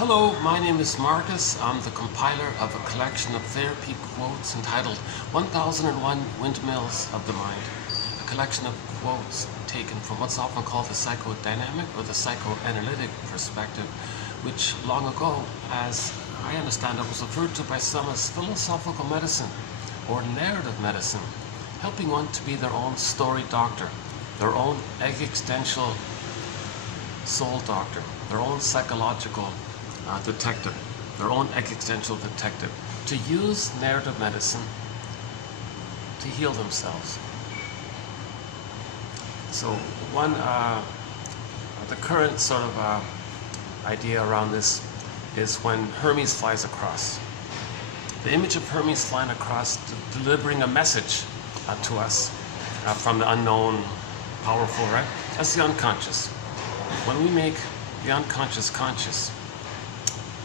Hello, my name is Marcus. I'm the compiler of a collection of therapy quotes entitled 1001 Windmills of the Mind, a collection of quotes taken from what's often called the psychodynamic or the psychoanalytic perspective, which long ago, as I understand it, was referred to by some as philosophical medicine or narrative medicine, helping one to be their own story doctor, their own existential soul doctor, their own psychological detective, their own existential detective, to use narrative medicine to heal themselves. So the current sort of idea around this is when Hermes flies across. The image of Hermes flying across, delivering a message to us from the unknown, powerful, right? That's the unconscious. When we make the unconscious conscious,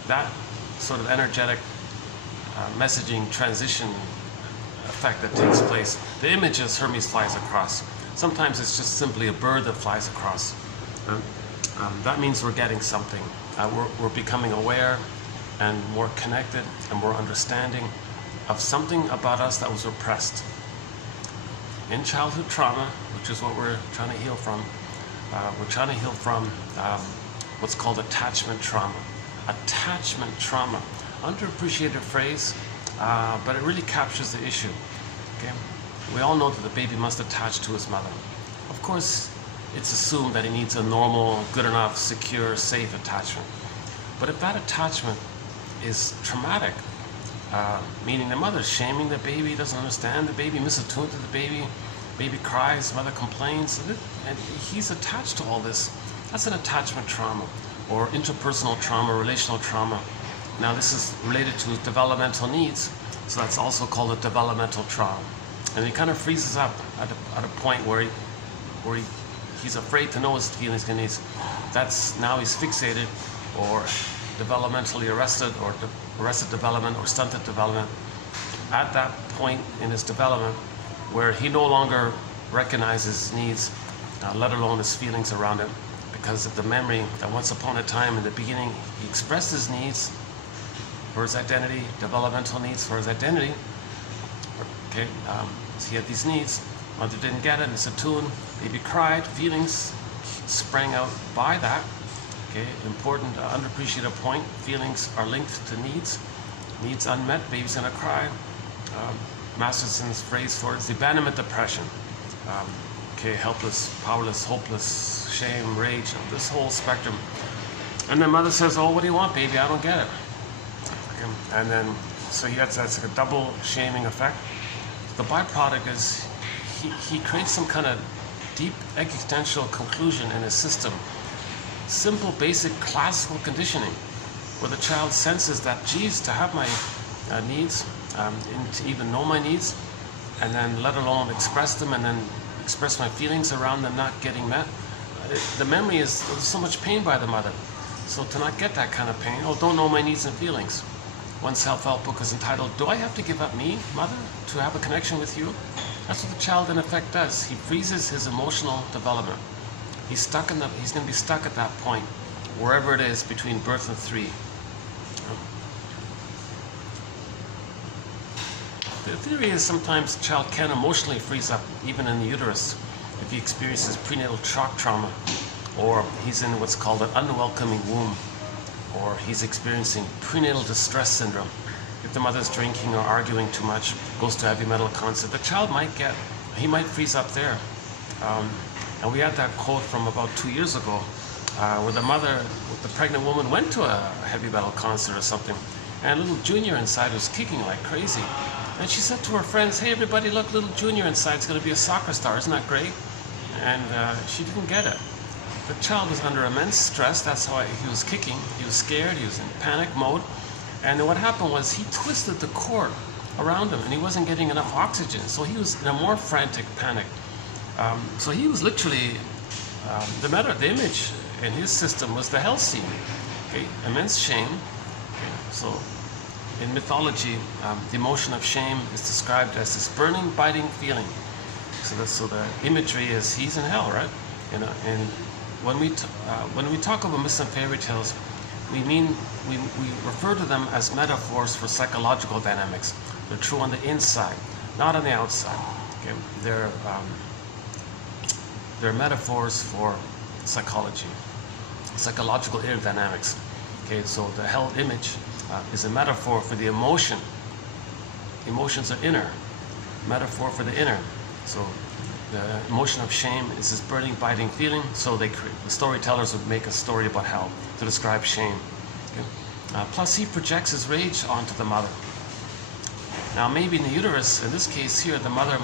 that sort of energetic messaging transition effect that takes place, the image is Hermes flies across. Sometimes it's just simply a bird that flies across. That means we're getting something. We're becoming aware and more connected and more understanding of something about us that was repressed. In childhood trauma, which is what we're trying to heal from, we're trying to heal from what's called attachment trauma. Attachment trauma, underappreciated phrase, but it really captures the issue. Okay, we all know that the baby must attach to his mother. Of course, it's assumed that he needs a normal, good enough, secure, safe attachment. But if that attachment is traumatic, meaning the mother's shaming the baby, doesn't understand the baby, misattuned to the baby cries, mother complains, and he's attached to all this. That's an attachment trauma, or interpersonal trauma, relational trauma. Now this is related to developmental needs, so that's also called a developmental trauma. And he kind of freezes up at a point where he's afraid to know his feelings and needs. Now he's fixated or developmentally arrested, or arrested development or stunted development at that point in his development where he no longer recognizes his needs, let alone his feelings around it, because of the memory that once upon a time in the beginning he expressed his needs for his identity, developmental needs for his identity. Okay, so he had these needs, mother didn't get it, misattuned, baby cried, feelings sprang out by that. Okay, important underappreciated point, feelings are linked to needs unmet, baby's gonna cry. Masterson's phrase for it is the abandonment depression. Okay, helpless, powerless, hopeless, shame, rage, this whole spectrum. And then mother says, oh, what do you want, baby? I don't get it. Okay. And then, so that's like a double shaming effect. The byproduct is he creates some kind of deep existential conclusion in his system. Simple, basic, classical conditioning, where the child senses that, geez, to have my needs, and to even know my needs, and then let alone express them, and then express my feelings around them not getting met. The memory is there's so much pain by the mother. So to not get that kind of pain, don't know my needs and feelings. One self-help book is entitled, Do I Have to Give Up Me, Mother, to have a connection with you? That's what the child in effect does. He freezes his emotional development. He's going to be stuck at that point, wherever it is between birth and 3. The theory is sometimes the child can emotionally freeze up, even in the uterus, if he experiences prenatal shock trauma, or he's in what's called an unwelcoming womb, or he's experiencing prenatal distress syndrome. If the mother's drinking or arguing too much, goes to heavy metal concert, the child might freeze up there. And we had that quote from about 2 years ago, where the pregnant woman went to a heavy metal concert or something, and little Junior inside was kicking like crazy. And she said to her friends, hey everybody, look, little Junior inside is going to be a soccer star, isn't that great? And she didn't get it. The child was under immense stress, that's how he was kicking. He was scared, he was in panic mode. And what happened was he twisted the cord around him and he wasn't getting enough oxygen. So he was in a more frantic panic. So he was literally, the image in his system was the hell scene. Okay? Immense shame. Okay? So in mythology, the emotion of shame is described as this burning, biting feeling. So the imagery is he's in hell, right? And when we talk about myths and fairy tales, we refer to them as metaphors for psychological dynamics. They're true on the inside, not on the outside. Okay? They're metaphors for psychology, psychological inner dynamics. Okay, so the held image is a metaphor for the emotion. Emotions are inner, metaphor for the inner. So the emotion of shame is this burning, biting feeling. So the storytellers would make a story about hell to describe shame. Okay? Plus, he projects his rage onto the mother. Now, maybe in the uterus, in this case here, the mother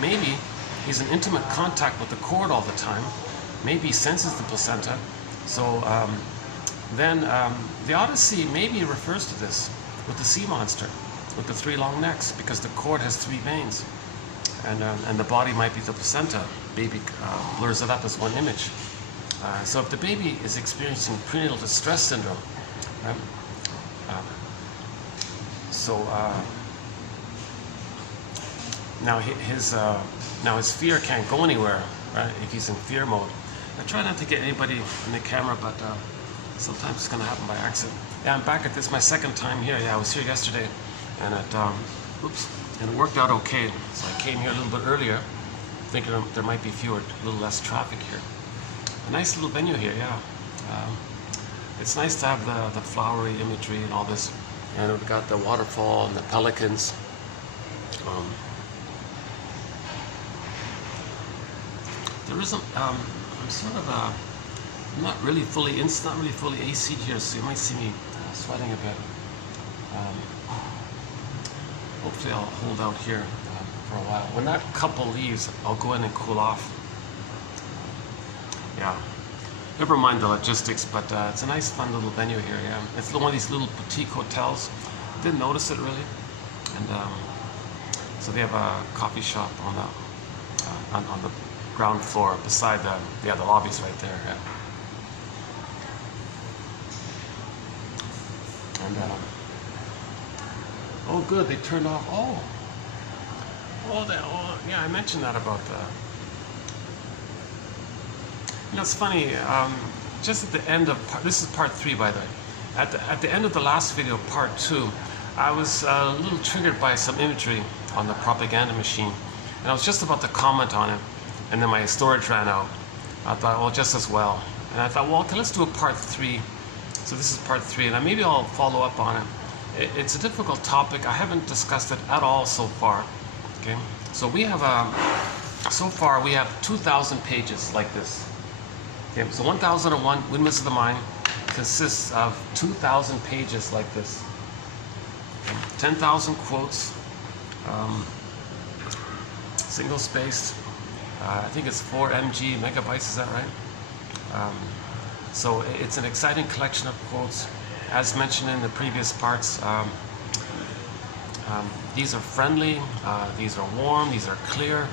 maybe he's in intimate contact with the cord all the time. Maybe he senses the placenta. So then the Odyssey maybe refers to this with the sea monster, with the 3 long necks, because the cord has 3 veins. And the body might be the placenta. Baby blurs it up as one image. So if the baby is experiencing prenatal distress syndrome, right? Now his fear can't go anywhere, right? If he's in fear mode. I try not to get anybody in the camera, but sometimes it's going to happen by accident. Yeah, I'm back at this, my second time here. Yeah, I was here yesterday, and it worked out okay. So I came here a little bit earlier, thinking there might be a little less traffic here. A nice little venue here, yeah. It's nice to have the flowery imagery and all this, and we've got the waterfall and the pelicans. There isn't. I'm not really fully AC'd here, so you might see me sweating a bit. Hopefully I'll hold out here for a while. When that couple leaves, I'll go in and cool off. Yeah. Never mind the logistics, but it's a nice, fun little venue here. Yeah, it's one of these little boutique hotels. Didn't notice it really, and so they have a coffee shop on the ground floor beside the lobby's right there. Yeah. And oh, good, they turned off. Yeah, I mentioned that about the. You know, it's funny. Just at the end of this is part 3, by the way. At the end of the last video, part 2, I was a little triggered by some imagery on the propaganda machine, and I was just about to comment on it, and then my storage ran out. I thought, well, just as well. And I thought, well, okay, let's do a part 3. So this is part 3, and maybe I'll follow up on it. It's a difficult topic. I haven't discussed it at all so far. Okay, so we have so far we have 2,000 pages like this. Okay, so 1001 Windmills of the Mind consists of 2,000 pages like this. 10,000 quotes, single spaced. I think it's 4 MG megabytes. Is that right? So it's an exciting collection of quotes. As mentioned in the previous parts, these are friendly, these are warm, these are clear.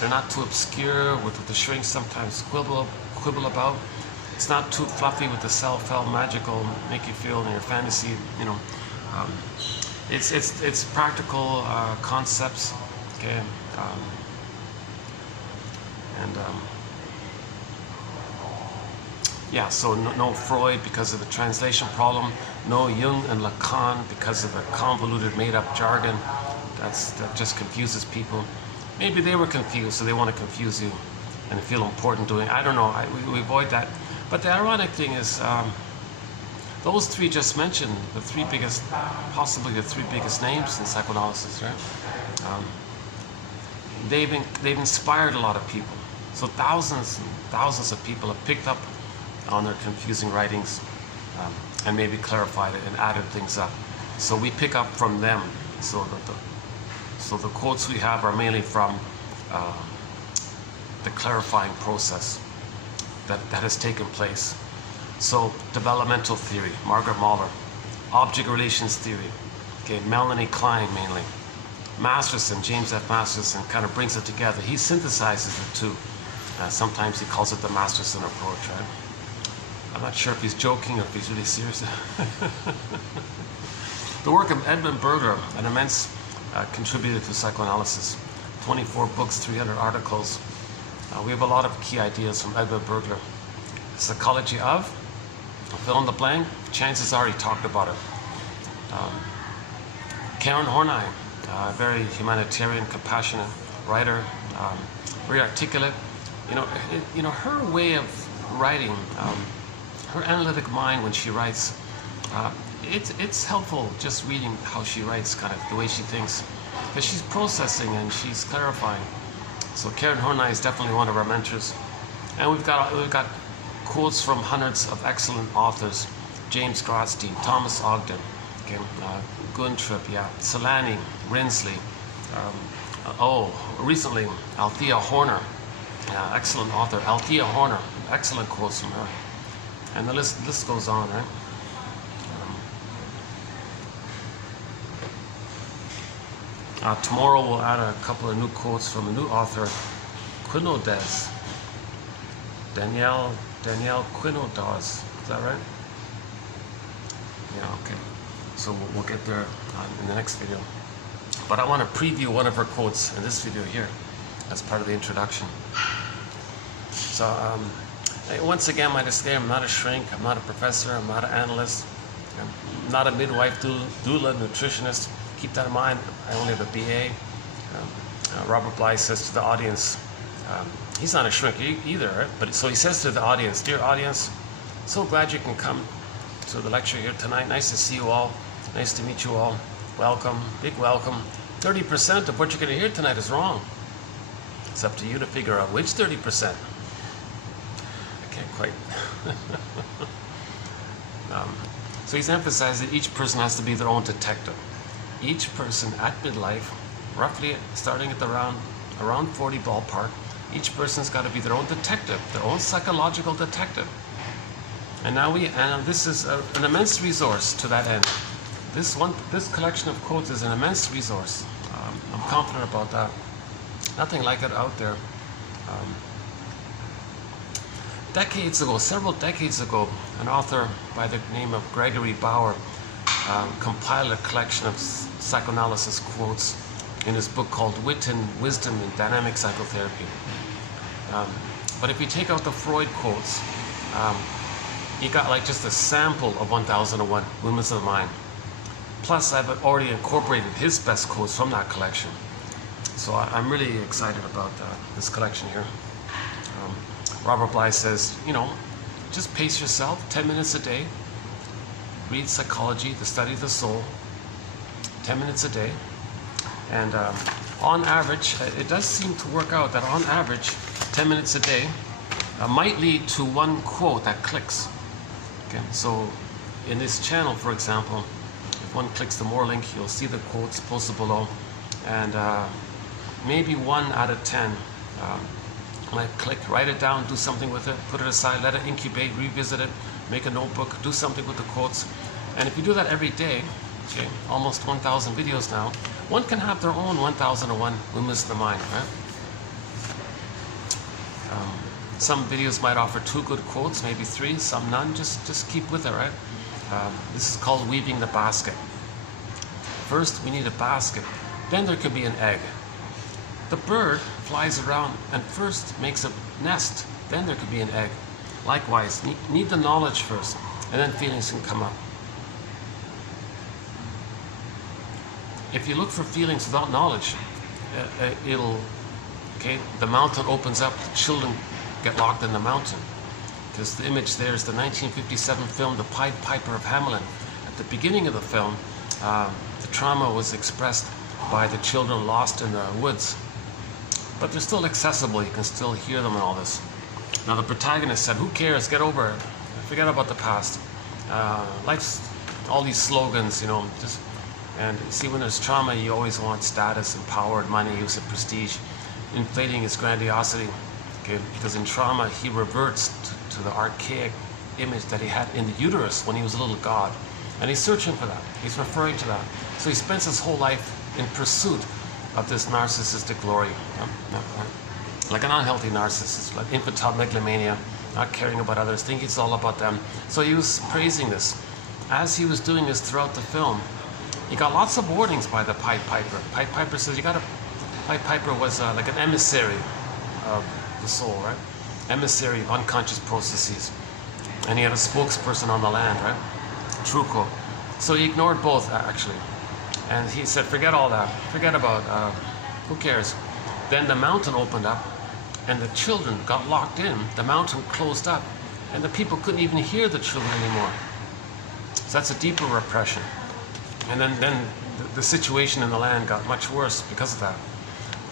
They're not too obscure with the shrinks sometimes quibble about. It's not too fluffy with the self-help magical, make you feel in your fantasy, you know. It's practical concepts, okay. Yeah, so no Freud because of the translation problem, no Jung and Lacan because of the convoluted made-up jargon that just confuses people. Maybe they were confused, so they want to confuse you and feel important doing. I don't know. We avoid that. But the ironic thing is, those 3 just mentioned, possibly the 3 biggest names in psychoanalysis, right? They've inspired a lot of people. So thousands and thousands of people have picked up on their confusing writings and maybe clarified it and added things up. So we pick up from them. So the quotes we have are mainly from the clarifying process that has taken place. So developmental theory, Margaret Mahler, object relations theory, okay, Melanie Klein mainly. Masterson, James F. Masterson kind of brings it together. He synthesizes the two. Sometimes he calls it the Masterson approach, right? I'm not sure if he's joking or if he's really serious. The work of Edmund Berger, an immense contributor to psychoanalysis. 24 books, 300 articles. We have a lot of key ideas from Edmund Berger. Psychology of fill in the blank, chances are he talked about it. Karen Horney, very humanitarian, compassionate writer, very articulate. Her way of writing, her analytic mind when she writes, it's helpful just reading how she writes, kind of the way she thinks, because she's processing and she's clarifying. So Karen Horney is definitely one of our mentors, and we've got quotes from hundreds of excellent authors: James Grotstein, Thomas Ogden, okay, Guntrip, Solani, Rinsley. Recently Althea Horner, excellent author. Althea Horner, excellent quotes from her, and the list goes on, right? Tomorrow we'll add a couple of new quotes from a new author, Quinodez. Danielle Quinodez. Is that right? Yeah, okay. So we'll get there in the next video. But I want to preview one of her quotes in this video here as part of the introduction. So once again, my disclaimer: I'm not a shrink, I'm not a professor, I'm not an analyst, I'm not a midwife, doula, nutritionist. Keep that in mind. I only have a BA. Robert Bly says to the audience, he's not a shrink either, right? But so he says to the audience, dear audience, so glad you can come to the lecture here tonight. Nice to see you all. Nice to meet you all. Welcome, big welcome. 30% of what you're going to hear tonight is wrong. It's up to you to figure out which 30%. I can't quite. So he's emphasized that each person has to be their own detective. Each person at midlife, roughly starting at around 40 ballpark, each person's got to be their own detective, their own psychological detective. And this is an immense resource to that end. This collection of quotes is an immense resource. I'm confident about that. Nothing like it out there. Several decades ago, an author by the name of Gregory Bauer compiled a collection of psychoanalysis quotes in his book called Wit and Wisdom in Dynamic Psychotherapy. But if you take out the Freud quotes, you got like just a sample of 1001 Windmills of the Mind. Plus, I've already incorporated his best quotes from that collection. So I'm really excited about this collection here. Robert Bly says, just pace yourself, 10 minutes a day. Read psychology, the study of the soul, 10 minutes a day. And on average, it does seem to work out that on average, 10 minutes a day might lead to one quote that clicks. Okay, so in this channel, for example, if one clicks the more link, you'll see the quotes posted below. And maybe 1 out of 10 might click, write it down, do something with it, put it aside, let it incubate, revisit it, make a notebook, do something with the quotes. And if you do that every day, okay, almost 1,000 videos now, one can have their own 1001 Windmills of the Mind, right? Some videos might offer 2 good quotes, maybe 3, some none. Just keep with it, right? This is called weaving the basket. First, we need a basket. Then there could be an egg. The bird flies around and first makes a nest. Then there could be an egg. Likewise, need the knowledge first, and then feelings can come up. If you look for feelings without knowledge, the mountain opens up, the children get locked in the mountain. Because the image there is the 1957 film, The Pied Piper of Hamelin. At the beginning of the film, the trauma was expressed by the children lost in the woods. But they're still accessible, you can still hear them and all this. Now the protagonist said, who cares, get over it, forget about the past. Life's all these slogans, and see, when there's trauma, you always want status and power and money, use of prestige, inflating his grandiosity. Okay? Because in trauma, he reverts to the archaic image that he had in the uterus when he was a little god. And he's searching for that, he's referring to that. So he spends his whole life in pursuit of this narcissistic glory. Like an unhealthy narcissist, like infantile megalomania, not caring about others, thinking it's all about them. So he was praising this. As he was doing this throughout the film, he got lots of warnings by the Pied Piper. Pied Piper says, Pied Piper was like an emissary of the soul, right? Emissary of unconscious processes. and he had a spokesperson on the land, right? True quote. So he ignored both, actually. And he said, forget all that. Forget about, who cares? Then the mountain opened up, and the children got locked in. The mountain closed up, and the people couldn't even hear the children anymore. So that's a deeper repression. And then the situation in the land got much worse because of that.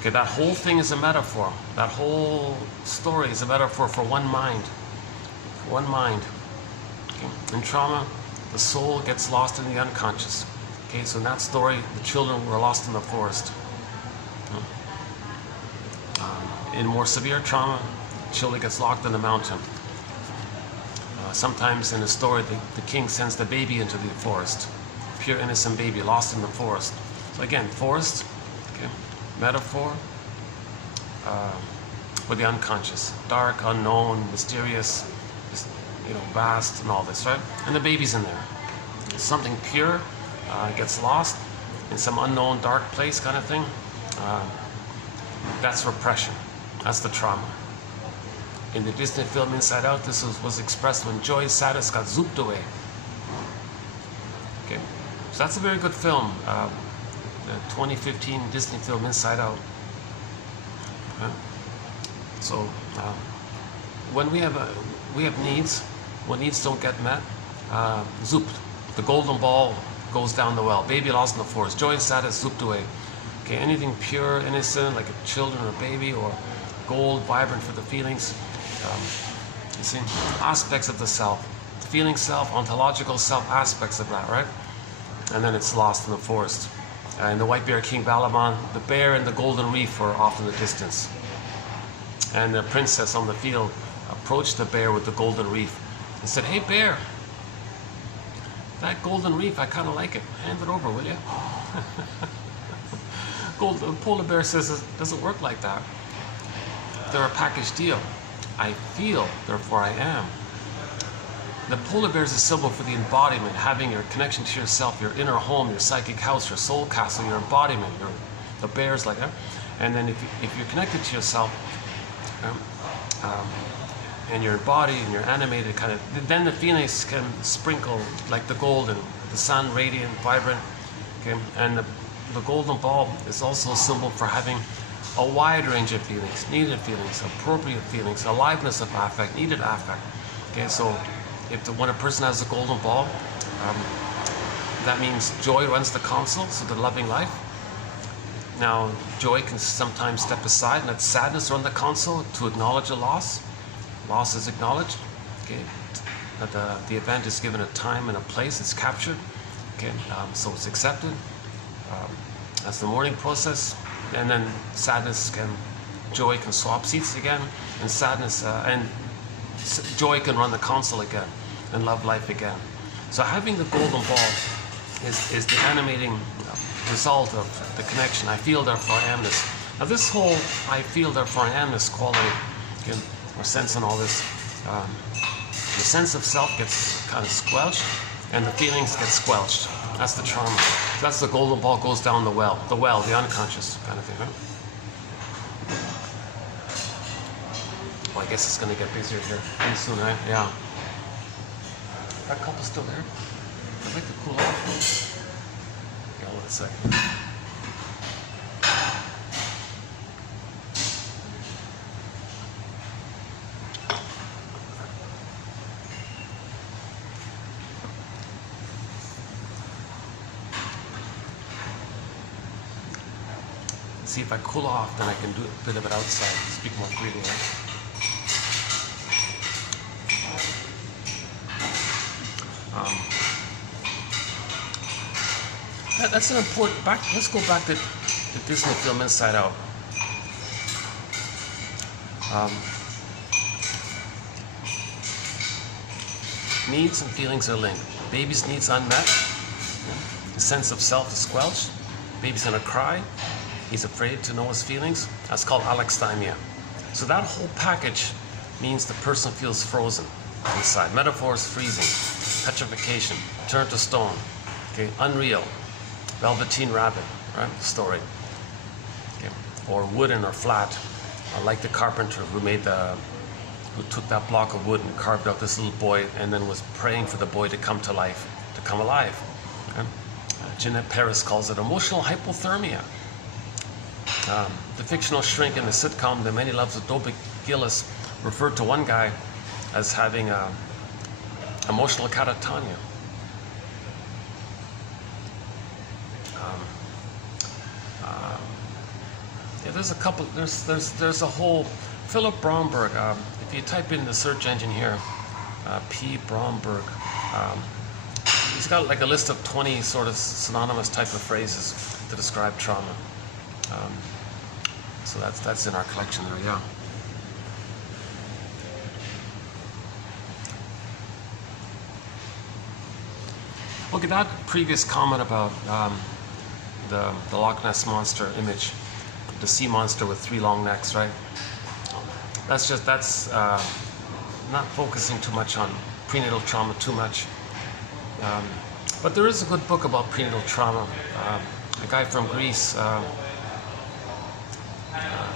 Okay, that whole thing is a metaphor. That whole story is a metaphor for one mind. One mind. Okay? In trauma, the soul gets lost in the unconscious. Okay, so in that story, the children were lost in the forest. In more severe trauma, the children gets locked in the mountain. Sometimes in the story, the king sends the baby into the forest. Pure innocent baby lost in the forest. So again, forest, okay, metaphor for the unconscious. Dark, unknown, mysterious, vast and all this, right? And the baby's in there. Something pure gets lost in some unknown dark place kind of thing. That's repression. That's the trauma. In the Disney film Inside Out, this was expressed when joy, sadness got zooped away. Okay, so that's a very good film. The 2015 Disney film Inside Out. Okay. So when we have needs, when needs don't get met, zooped. The golden ball goes down the well. Baby lost in the forest. Joy and sadness zooped away. Okay, anything pure, innocent, like a children or baby, or gold, vibrant for the feelings. You see, aspects of the self, the feeling self, ontological self, aspects of that, right? And then it's lost in the forest. In the White Bear King Balaban, the bear and the golden reef are off in the distance. And the princess on the field approached the bear with the golden reef and said, "Hey bear, that golden reef, I kind of like it. Hand it over, will you?" Polar bear says it doesn't work like that. They're a package deal. I feel, therefore I am. The polar bear is a symbol for the embodiment, having your connection to yourself, your inner home, your psychic house, your soul castle, your embodiment. The bear's like that. And then if you're connected to yourself, and your body and you're animated kind of, then the feelings can sprinkle like the golden, the sun, radiant, vibrant. Okay? And the golden ball is also a symbol for having a wide range of feelings, needed feelings, appropriate feelings, aliveness of affect, needed affect. Okay, so when a person has a golden ball, that means joy runs the console, so the loving life. Now, joy can sometimes step aside and let sadness run the console to acknowledge a loss. Loss is acknowledged. Okay, that the event is given a time and a place, it's captured. Okay, so it's accepted. That's the mourning process. And then joy can swap seats again, and sadness and joy can run the console again, and love life again. So having the golden ball is the animating result of the connection. I feel, therefore I am this. Now this whole I feel, therefore I am this quality, or sense and all this, the sense of self gets kind of squelched, and the feelings get squelched. That's the trauma. So that's the golden ball goes down the well, the unconscious kind of thing, right? Well, I guess it's going to get busier here pretty soon, right? Yeah. That couple's still there? I'd like to cool off. Yeah, hold on a second. See, if I cool off, then I can do a bit of it outside, speak more freely, right? That's an important, let's go back to the Disney film Inside Out. Needs and feelings are linked. Baby's needs unmet. The sense of self is squelched. Baby's gonna cry. He's afraid to know his feelings. That's called alexithymia. So that whole package means the person feels frozen inside. Metaphor is freezing, petrification, turned to stone, okay, unreal, velveteen rabbit, right, the story, okay, or wooden or flat, like the carpenter who made the who took that block of wood and carved out this little boy and then was praying for the boy to come to life, to come alive. Okay? Jeanette Paris calls it emotional hypothermia. The fictional shrink in the sitcom The Many Loves of Dobie Gillis referred to one guy as having emotional catatonia. Yeah, there's a couple. There's a whole. Philip Bromberg. If you type in the search engine here, P. Bromberg, he's got like a list of 20 sort of synonymous type of phrases to describe trauma. So that's in our collection there. Yeah. Okay, that previous comment about the Loch Ness Monster image, the sea monster with 3 long necks, right? That's not focusing too much on prenatal trauma too much. But there is a good book about prenatal trauma. A guy from Greece, I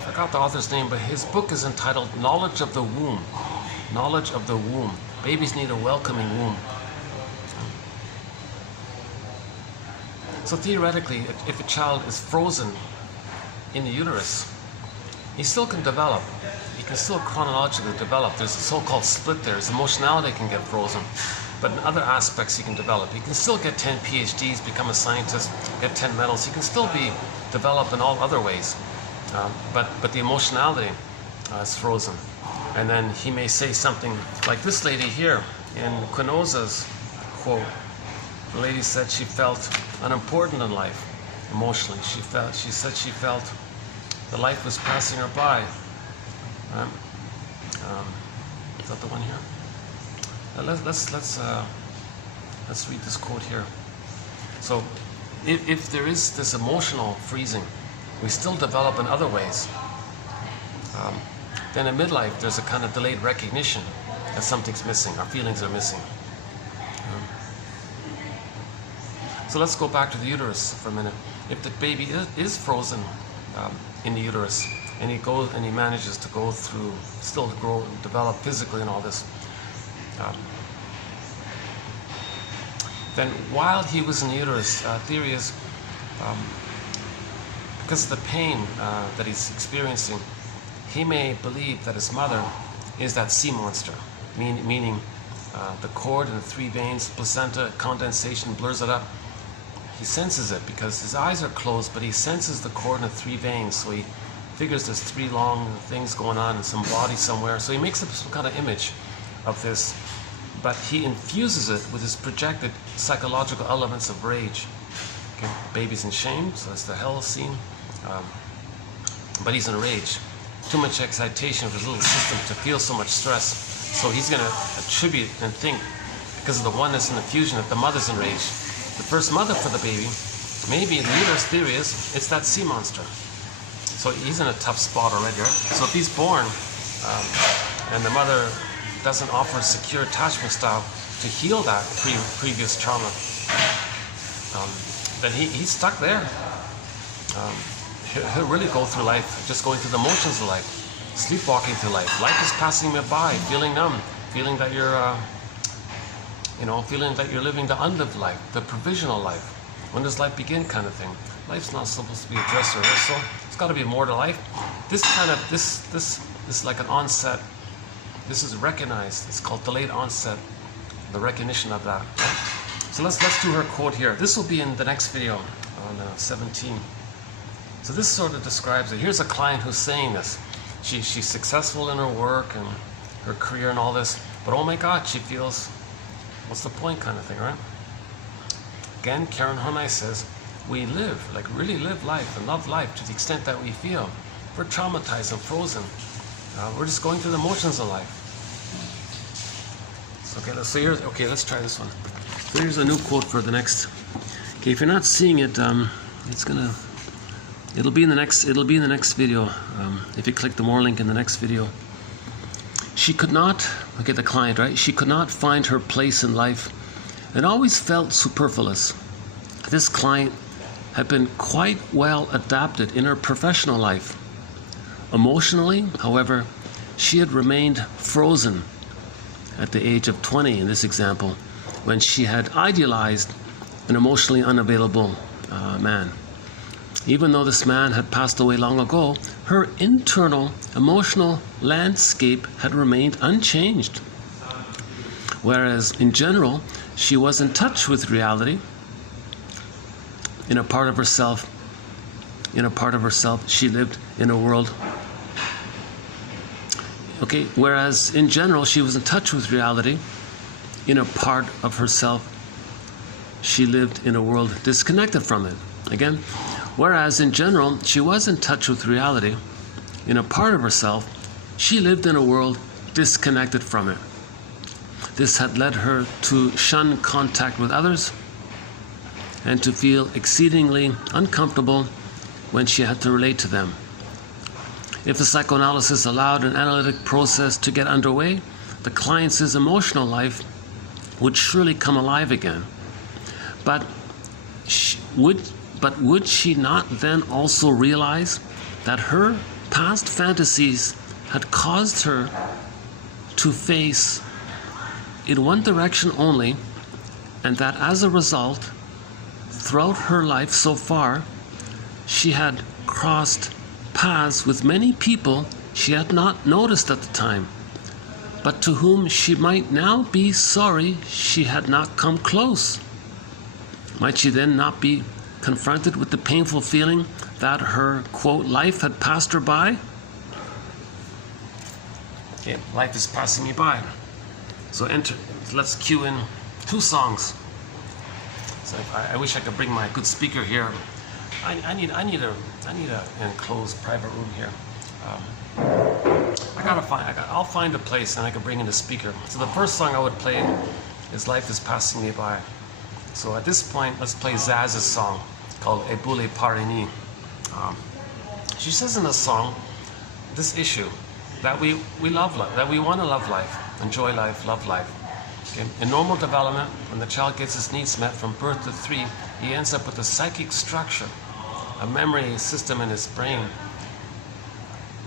forgot the author's name, but his book is entitled Knowledge of the Womb. Knowledge of the Womb. Babies need a welcoming womb. So theoretically, if a child is frozen in the uterus, he still can develop. He can still chronologically develop. There's a so-called split there. His emotionality can get frozen, but in other aspects he can develop. He can still get 10 PhDs, become a scientist, get 10 medals. He can still be developed in all other ways, but the emotionality is frozen. And then he may say something like this lady here in Quinoza's quote. The lady said she felt unimportant in life emotionally. She said she felt the life was passing her by. Is that the one here? Let's read this quote here. So, if there is this emotional freezing, we still develop in other ways. Then in midlife, there's a kind of delayed recognition that something's missing. Our feelings are missing. So let's go back to the uterus for a minute. If the baby is frozen in the uterus, and he manages to go through, still grow and develop physically and all this, then while he was in the uterus, theory is, because of the pain that he's experiencing, he may believe that his mother is that sea monster, meaning the cord and the 3 veins, placenta, condensation blurs it up. He senses it because his eyes are closed, but he senses the cord and the 3 veins, so he figures there's 3 long things going on in some body somewhere. So he makes up some kind of image of this, but he infuses it with his projected psychological elements of rage. Okay? Baby's in shame, so that's the hell scene. But he's in rage. Too much excitation of his little system to feel so much stress. So he's going to attribute and think, because of the oneness and the fusion, that the mother's in rage. The first mother for the baby, maybe the uterus theory is, it's that sea monster. So he's in a tough spot already, right? So if he's born and the mother doesn't offer a secure attachment style to heal that previous trauma, then he's stuck there. He'll really go through life, just going through the motions of life, sleepwalking through life. Life is passing me by, feeling numb, feeling that you're, feeling that you're living the unlived life, the provisional life. When does life begin, kind of thing. Life's not supposed to be a dress rehearsal. It's got to be more to life. This is like an onset. This is recognized. It's called delayed onset. The recognition of that. So let's do her quote here. This will be in the next video on 17. So this sort of describes it. Here's a client who's saying this. She's successful in her work and her career and all this, but oh my God, she feels, what's the point, kind of thing, right? Again, Karen Horney says, we really live life and love life to the extent that we feel. We're traumatized and frozen. We're just going through the motions of life. So, let's try this one. So here's a new quote for the next. Okay, if you're not seeing it, it'll be in the next video. If you click the more link in the next video. She could not, look at the client, right? She could not find her place in life and always felt superfluous. This client had been quite well adapted in her professional life. Emotionally, however, she had remained frozen at the age of 20 in this example, when she had idealized an emotionally unavailable man. Even though this man had passed away long ago, her internal emotional landscape had remained unchanged. Whereas in general, she was in touch with reality. In a part of herself, she lived in a world. Okay, whereas in general, she was in touch with reality. In a part of herself, she lived in a world disconnected from it. Again, whereas in general, she was in touch with reality. In a part of herself, she lived in a world disconnected from it. This had led her to shun contact with others and to feel exceedingly uncomfortable when she had to relate to them. If the psychoanalysis allowed an analytic process to get underway, the client's emotional life would surely come alive again. But would she not then also realize that her past fantasies had caused her to face in one direction only, and that as a result, throughout her life so far, she had crossed paths with many people she had not noticed at the time, but to whom she might now be sorry she had not come close? Might she then not be confronted with the painful feeling that her, quote, life had passed her by? Okay, life is passing me by. So let's cue in 2 songs. So I wish I could bring my good speaker here. I need a enclosed private room here. I'll find a place and I can bring in a speaker. So the first song I would play is "Life Is Passing Me By." So at this point, let's play Zaz's song called "Ebule Parini." She says in the song this issue that we love life, that we want to love life, enjoy life, love life. Okay? In normal development, when the child gets his needs met from birth to 3, he ends up with a psychic structure, a memory system in his brain,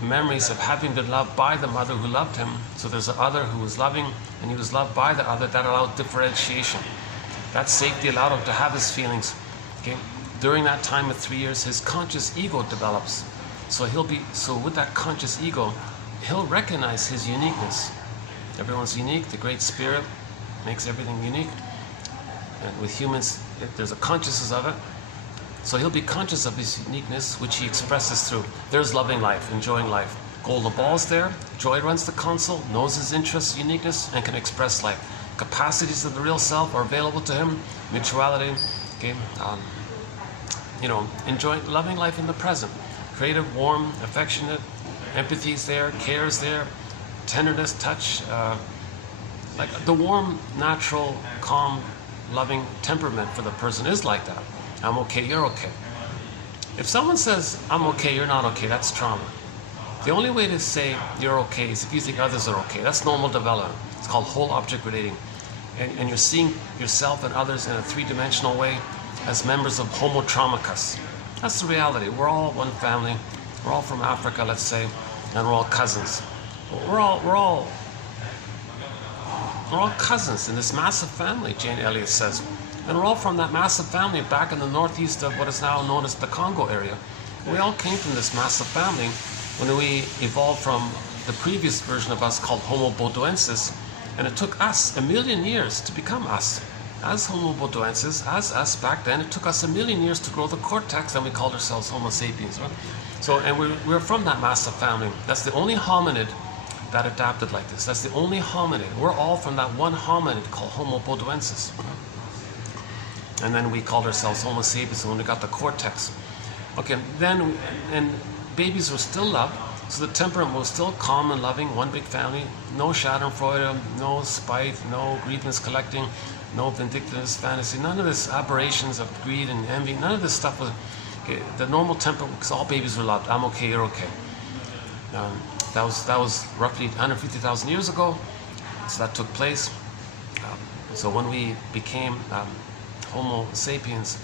memories of having been loved by the mother who loved him. So there's an other who was loving, and he was loved by the other. That allowed differentiation. That safety allowed him to have his feelings. Okay? During that time of 3 years, his conscious ego develops. So with that conscious ego, he'll recognize his uniqueness. Everyone's unique. The Great Spirit makes everything unique. And with humans, there's a consciousness of it. So he'll be conscious of his uniqueness, which he expresses through. There's loving life, enjoying life. Golden ball's there. Joy runs the console, knows his interests, uniqueness, and can express life. Capacities of the real self are available to him. Mutuality. Okay. Enjoying, loving life in the present. Creative, warm, affectionate. Empathy is there. Care is there. Tenderness, touch. Like the warm, natural, calm, loving temperament for the person is like that. I'm okay, you're okay. If someone says, I'm okay, you're not okay, that's trauma. The only way to say you're okay is if you think others are okay. That's normal development. It's called whole object relating. And you're seeing yourself and others in a 3-dimensional way as members of Homo Traumacus. That's the reality. We're all one family. We're all from Africa, let's say, and we're all cousins. We're all cousins in this massive family, Jane Elliott says. And we're all from that massive family back in the northeast of what is now known as the Congo area. We all came from this massive family when we evolved from the previous version of us called Homo bodoensis, and it took us 1 million years to become us. As Homo bodoensis, as us back then, it took us 1 million years to grow the cortex, and we called ourselves Homo sapiens. Right? So, and we're from that massive family. That's the only hominid that adapted like this. That's the only hominid. We're all from that one hominid called Homo bodoensis. And then we called ourselves Homo sapiens when we got the cortex. Okay, then, and babies were still loved, so the temperament was still calm and loving, one big family, no schadenfreude, no spite, no grievance collecting, no vindictiveness fantasy, none of this aberrations of greed and envy, none of this stuff was, okay, the normal temperament, because all babies were loved. I'm okay, you're okay. That was roughly 150,000 years ago, so that took place. So when we became Homo sapiens,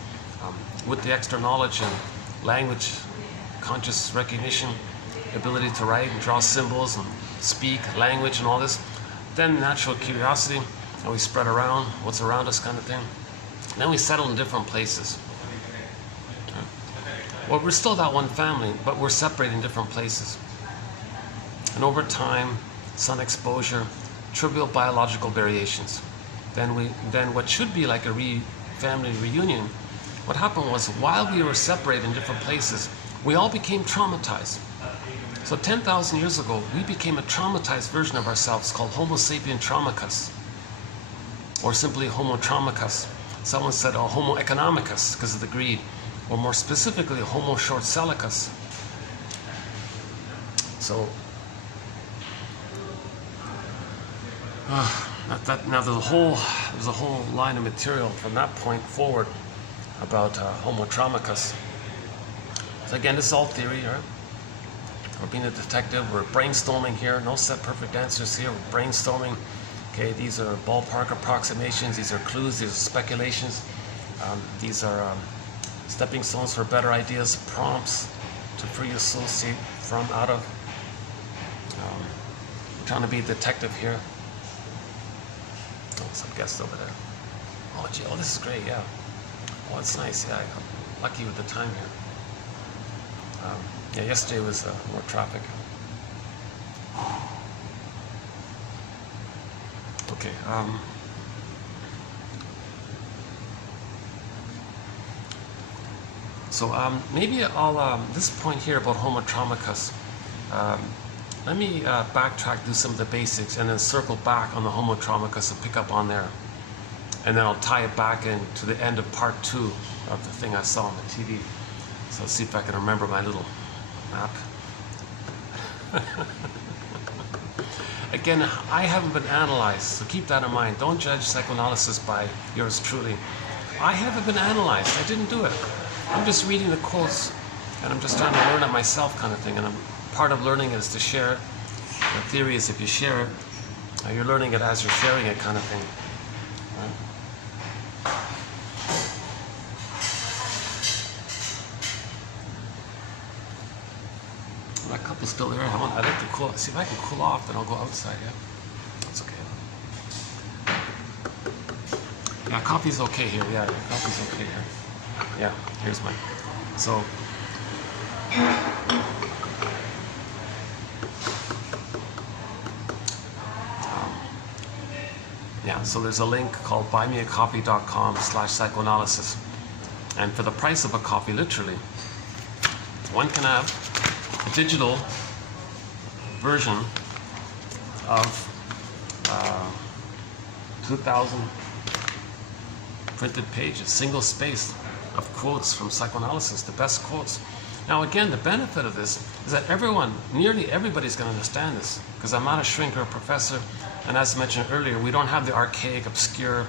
with the extra knowledge and language, conscious recognition, ability to write and draw symbols and speak, language, and all this. Then natural curiosity, and we spread around, what's around us kind of thing. Then we settle in different places. Well, we're still that one family, but we're separated in different places. And over time, sun exposure, trivial biological variations. Then what should be like a family reunion, what happened was while we were separated in different places, we all became traumatized. So 10,000 years ago, we became a traumatized version of ourselves called Homo sapien traumicus, or simply Homo traumicus. Someone said, oh, Homo economicus, because of the greed, or more specifically, Homo short-sellicus. So, now there's a whole line of material from that point forward about Homo traumicus. So again, this is all theory, right? We're being a detective, we're brainstorming here, no set perfect answers here, we're brainstorming. Okay, these are ballpark approximations, these are clues, these are speculations, these are stepping stones for better ideas, prompts to free associate from, out of. We're trying to be a detective here. Oh, some guest over there. Oh, gee, oh, this is great, yeah. Oh, it's nice, yeah, I'm lucky with the time here. Yeah, yesterday was more traffic. Okay. So maybe I'll this point here about Homo traumicus. Let me backtrack, do some of the basics, and then circle back on the Homo traumicus and pick up on there. And then I'll tie it back in to the end of part 2 of the thing I saw on the TV. So let's see if I can remember my little map. Again, I haven't been analyzed, so keep that in mind. Don't judge psychoanalysis by yours truly. I haven't been analyzed. I didn't do it. I'm just reading the quotes, and I'm just trying to learn it myself kind of thing. And part of learning is to share it. The theory is if you share it, you're learning it as you're sharing it kind of thing. Right? That couple's still there. I'd like to cool. See if I can cool off, then I'll go outside. Yeah, that's okay. Yeah, coffee's okay here. Yeah, coffee's okay here. Yeah, here's mine. So, yeah. So there's a link called buymeacoffee.com/psychoanalysis, and for the price of a coffee, literally, one can have a digital version of 2,000 printed pages, single spaced, of quotes from psychoanalysis, the best quotes. Now again, the benefit of this is that nearly everybody's going to understand this, because I'm not a shrink or a professor, and as mentioned earlier, we don't have the archaic, obscure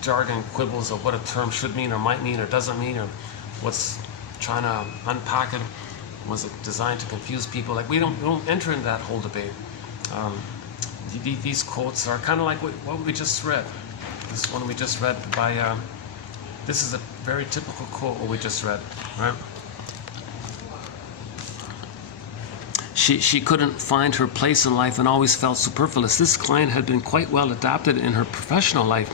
jargon quibbles of what a term should mean or might mean or doesn't mean, or what's trying to unpack it. Was it designed to confuse people? Like we don't enter in that whole debate. These quotes are kind of like what we just read. This one we just read by. This is a very typical quote what we just read, right? She couldn't find her place in life and always felt superfluous. This client had been quite well adapted in her professional life.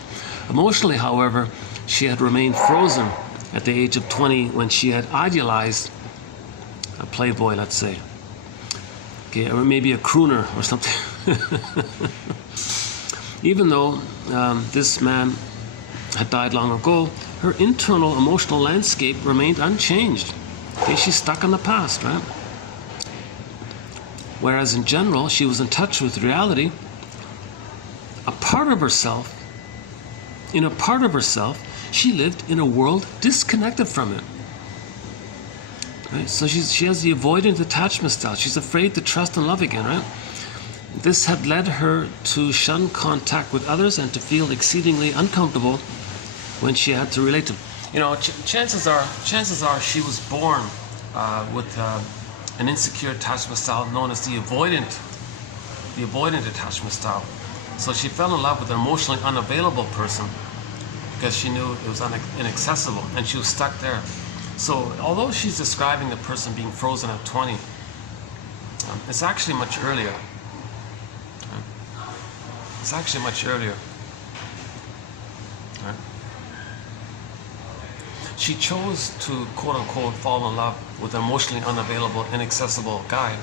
Emotionally, however, she had remained frozen at the age of 20 when she had idealized a playboy, let's say, okay, or maybe a crooner or something. Even though this man had died long ago, her internal emotional landscape remained unchanged. Okay, she's stuck in the past, right? Whereas in general, she was in touch with reality. In a part of herself, she lived in a world disconnected from it. Right? So she has the avoidant attachment style. She's afraid to trust and love again, right? This had led her to shun contact with others and to feel exceedingly uncomfortable when she had to relate to them. You know, chances are she was born with an insecure attachment style known as the avoidant attachment style. So she fell in love with an emotionally unavailable person because she knew it was inaccessible, and she was stuck there. So although she's describing the person being frozen at 20, it's actually much earlier. It's actually much earlier. Right? She chose to, quote-unquote, fall in love with an emotionally unavailable, inaccessible guy,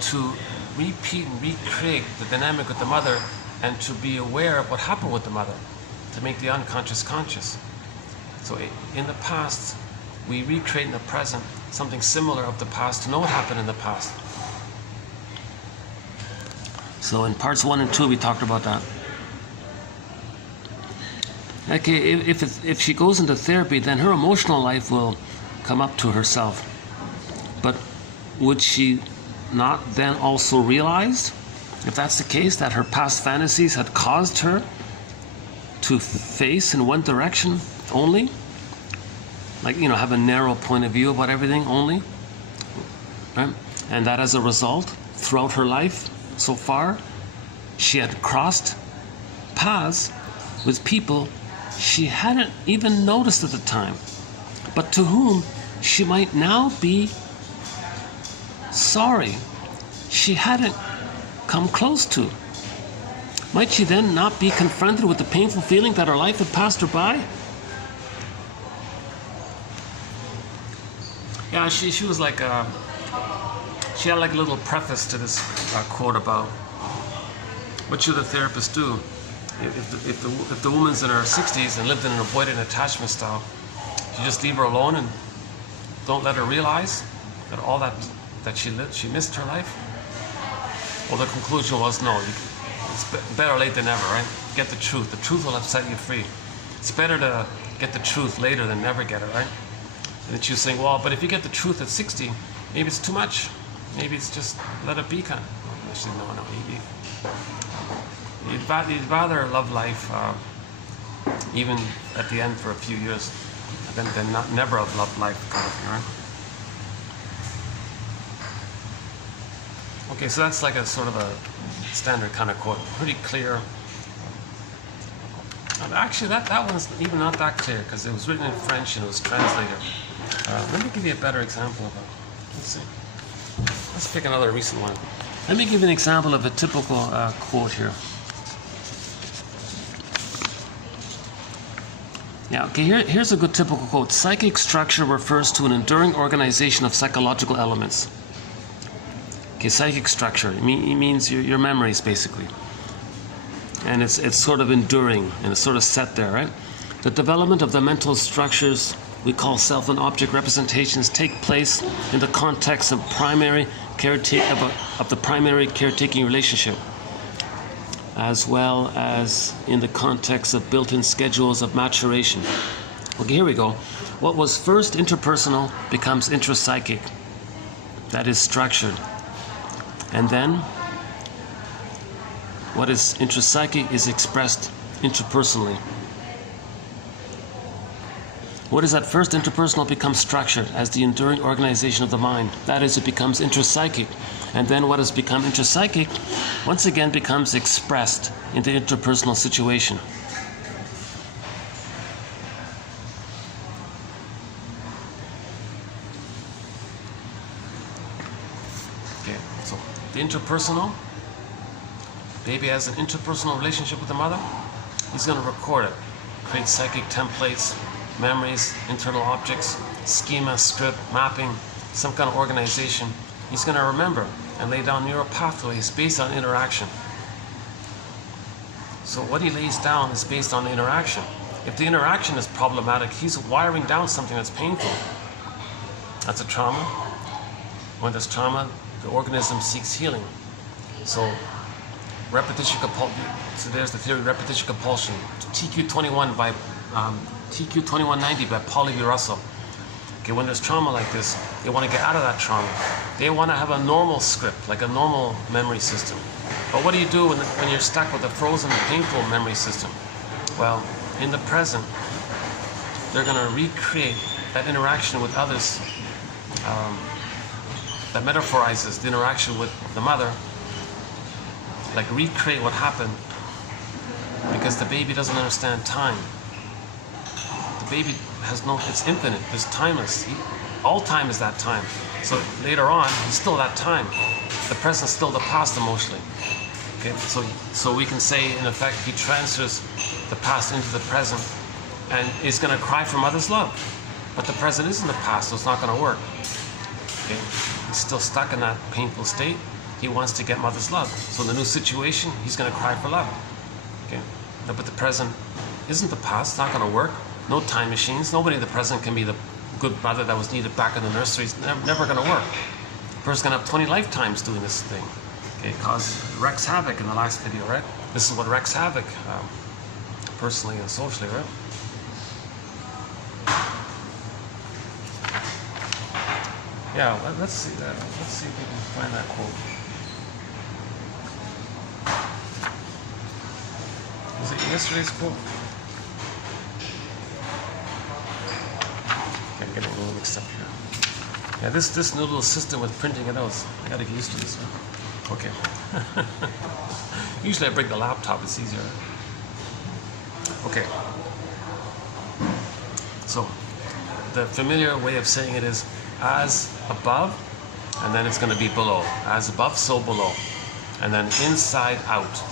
to repeat and recreate the dynamic with the mother, and to be aware of what happened with the mother, to make the unconscious conscious. So in the past, we recreate in the present something similar of the past to know what happened in the past. So in parts 1 and 2, we talked about that. Okay, if she goes into therapy, then her emotional life will come up to herself. But would she not then also realize, if that's the case, that her past fantasies had caused her to face in one direction only? Like, have a narrow point of view about everything only? Right? And that as a result, throughout her life so far, she had crossed paths with people she hadn't even noticed at the time, but to whom she might now be sorry she hadn't come close to. Might she then not be confronted with the painful feeling that her life had passed her by? Yeah, she was like she had like a little preface to this quote about what should a therapist do if the woman's in her 60s and lived in an avoidant attachment style. You just leave her alone and don't let her realize that all that she missed her life. Well, the conclusion was no. It's better late than never, right? Get the truth. The truth will have set you free. It's better to get the truth later than never get it, right? And she was saying, well, but if you get the truth at 60, maybe it's too much. Maybe it's just let it be kind of. Actually, no. You'd rather love life even at the end for a few years than never have loved life kind of thing, right? Okay, so that's like a sort of a standard kind of quote. Pretty clear. Actually, that one's even not that clear because it was written in French and it was translated. Let me give you a better example of it. Let's see. Let's pick another recent one. Let me give you an example of a typical quote here. Yeah, okay, here's a good typical quote. Psychic structure refers to an enduring organization of psychological elements. Okay, psychic structure, it means your memories, basically. And it's sort of enduring, and it's sort of set there, right? The development of the mental structures we call self and object representations take place in the context of the primary caretaking relationship, as well as in the context of built-in schedules of maturation. Okay, here we go. What was first interpersonal becomes intrapsychic, that is structured. And then what is intrapsychic is expressed interpersonally. What is at first interpersonal becomes structured as the enduring organization of the mind. That is, it becomes intrapsychic. And then what has become intrapsychic once again becomes expressed in the interpersonal situation. Okay, so the interpersonal, baby has an interpersonal relationship with the mother. He's going to record it, create psychic templates, memories, internal objects, schema, script, mapping, some kind of organization. He's going to remember and lay down neural pathways based on interaction. So what he lays down is based on the interaction. If the interaction is problematic, he's wiring down something that's painful. That's a trauma. When there's trauma, the organism seeks healing. So repetition compulsion. So there's the theory of repetition compulsion. TQ21 by TQ2190 by Paul V. Russell. Okay, when there's trauma like this, they want to get out of that trauma. They want to have a normal script, like a normal memory system. But what do you do when you're stuck with a frozen, painful memory system? Well, in the present, they're going to recreate that interaction with others that metaphorizes the interaction with the mother, like recreate what happened, because the baby doesn't understand time. The baby has it's infinite, it's timeless. All time is that time. So later on, he's still that time. The present's still the past emotionally. Okay, so we can say, in effect, he transfers the past into the present and is going to cry for mother's love. But the present isn't the past, so it's not going to work. Okay, he's still stuck in that painful state. He wants to get mother's love. So in the new situation, he's going to cry for love. Okay, but the present isn't the past, it's not going to work. No time machines. Nobody in the present can be the good mother that was needed back in the nursery. It's never going to work. The person's going to have 20 lifetimes doing this thing. Okay, wreaks havoc in the last video, right? This is what wreaks havoc, personally and socially, right? Yeah, let's see that. Let's see if we can find that quote. Was it yesterday's quote? I'm getting a little mixed up here. Yeah, this new little system with printing it out, I gotta get used to this one. Okay. Usually I bring the laptop, it's easier. Okay. So, the familiar way of saying it is as above, and then it's going to be below. As above, so below. And then inside out.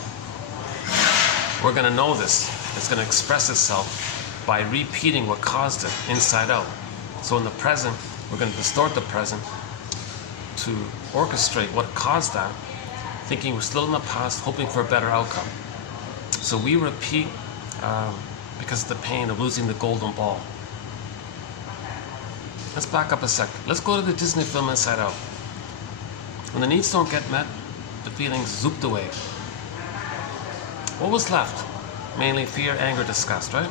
We're going to know this. It's going to express itself by repeating what caused it, inside out. So in the present, we're going to distort the present to orchestrate what caused that, thinking we're still in the past, hoping for a better outcome. So we repeat because of the pain of losing the golden ball. Let's back up a sec. Let's go to the Disney film Inside Out. When the needs don't get met, the feelings zooped away. What was left? Mainly fear, anger, disgust, right?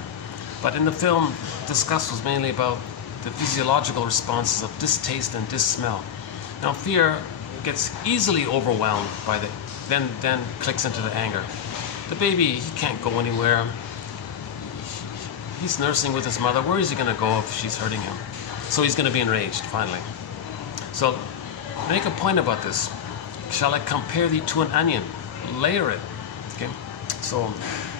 But in the film, disgust was mainly about the physiological responses of distaste and dissmell. Now fear gets easily overwhelmed by then clicks into the anger. The baby, he can't go anywhere. He's nursing with his mother. Where is he going to go if she's hurting him? So he's going to be enraged, finally. So make a point about this. Shall I compare thee to an onion? Layer it. Okay. So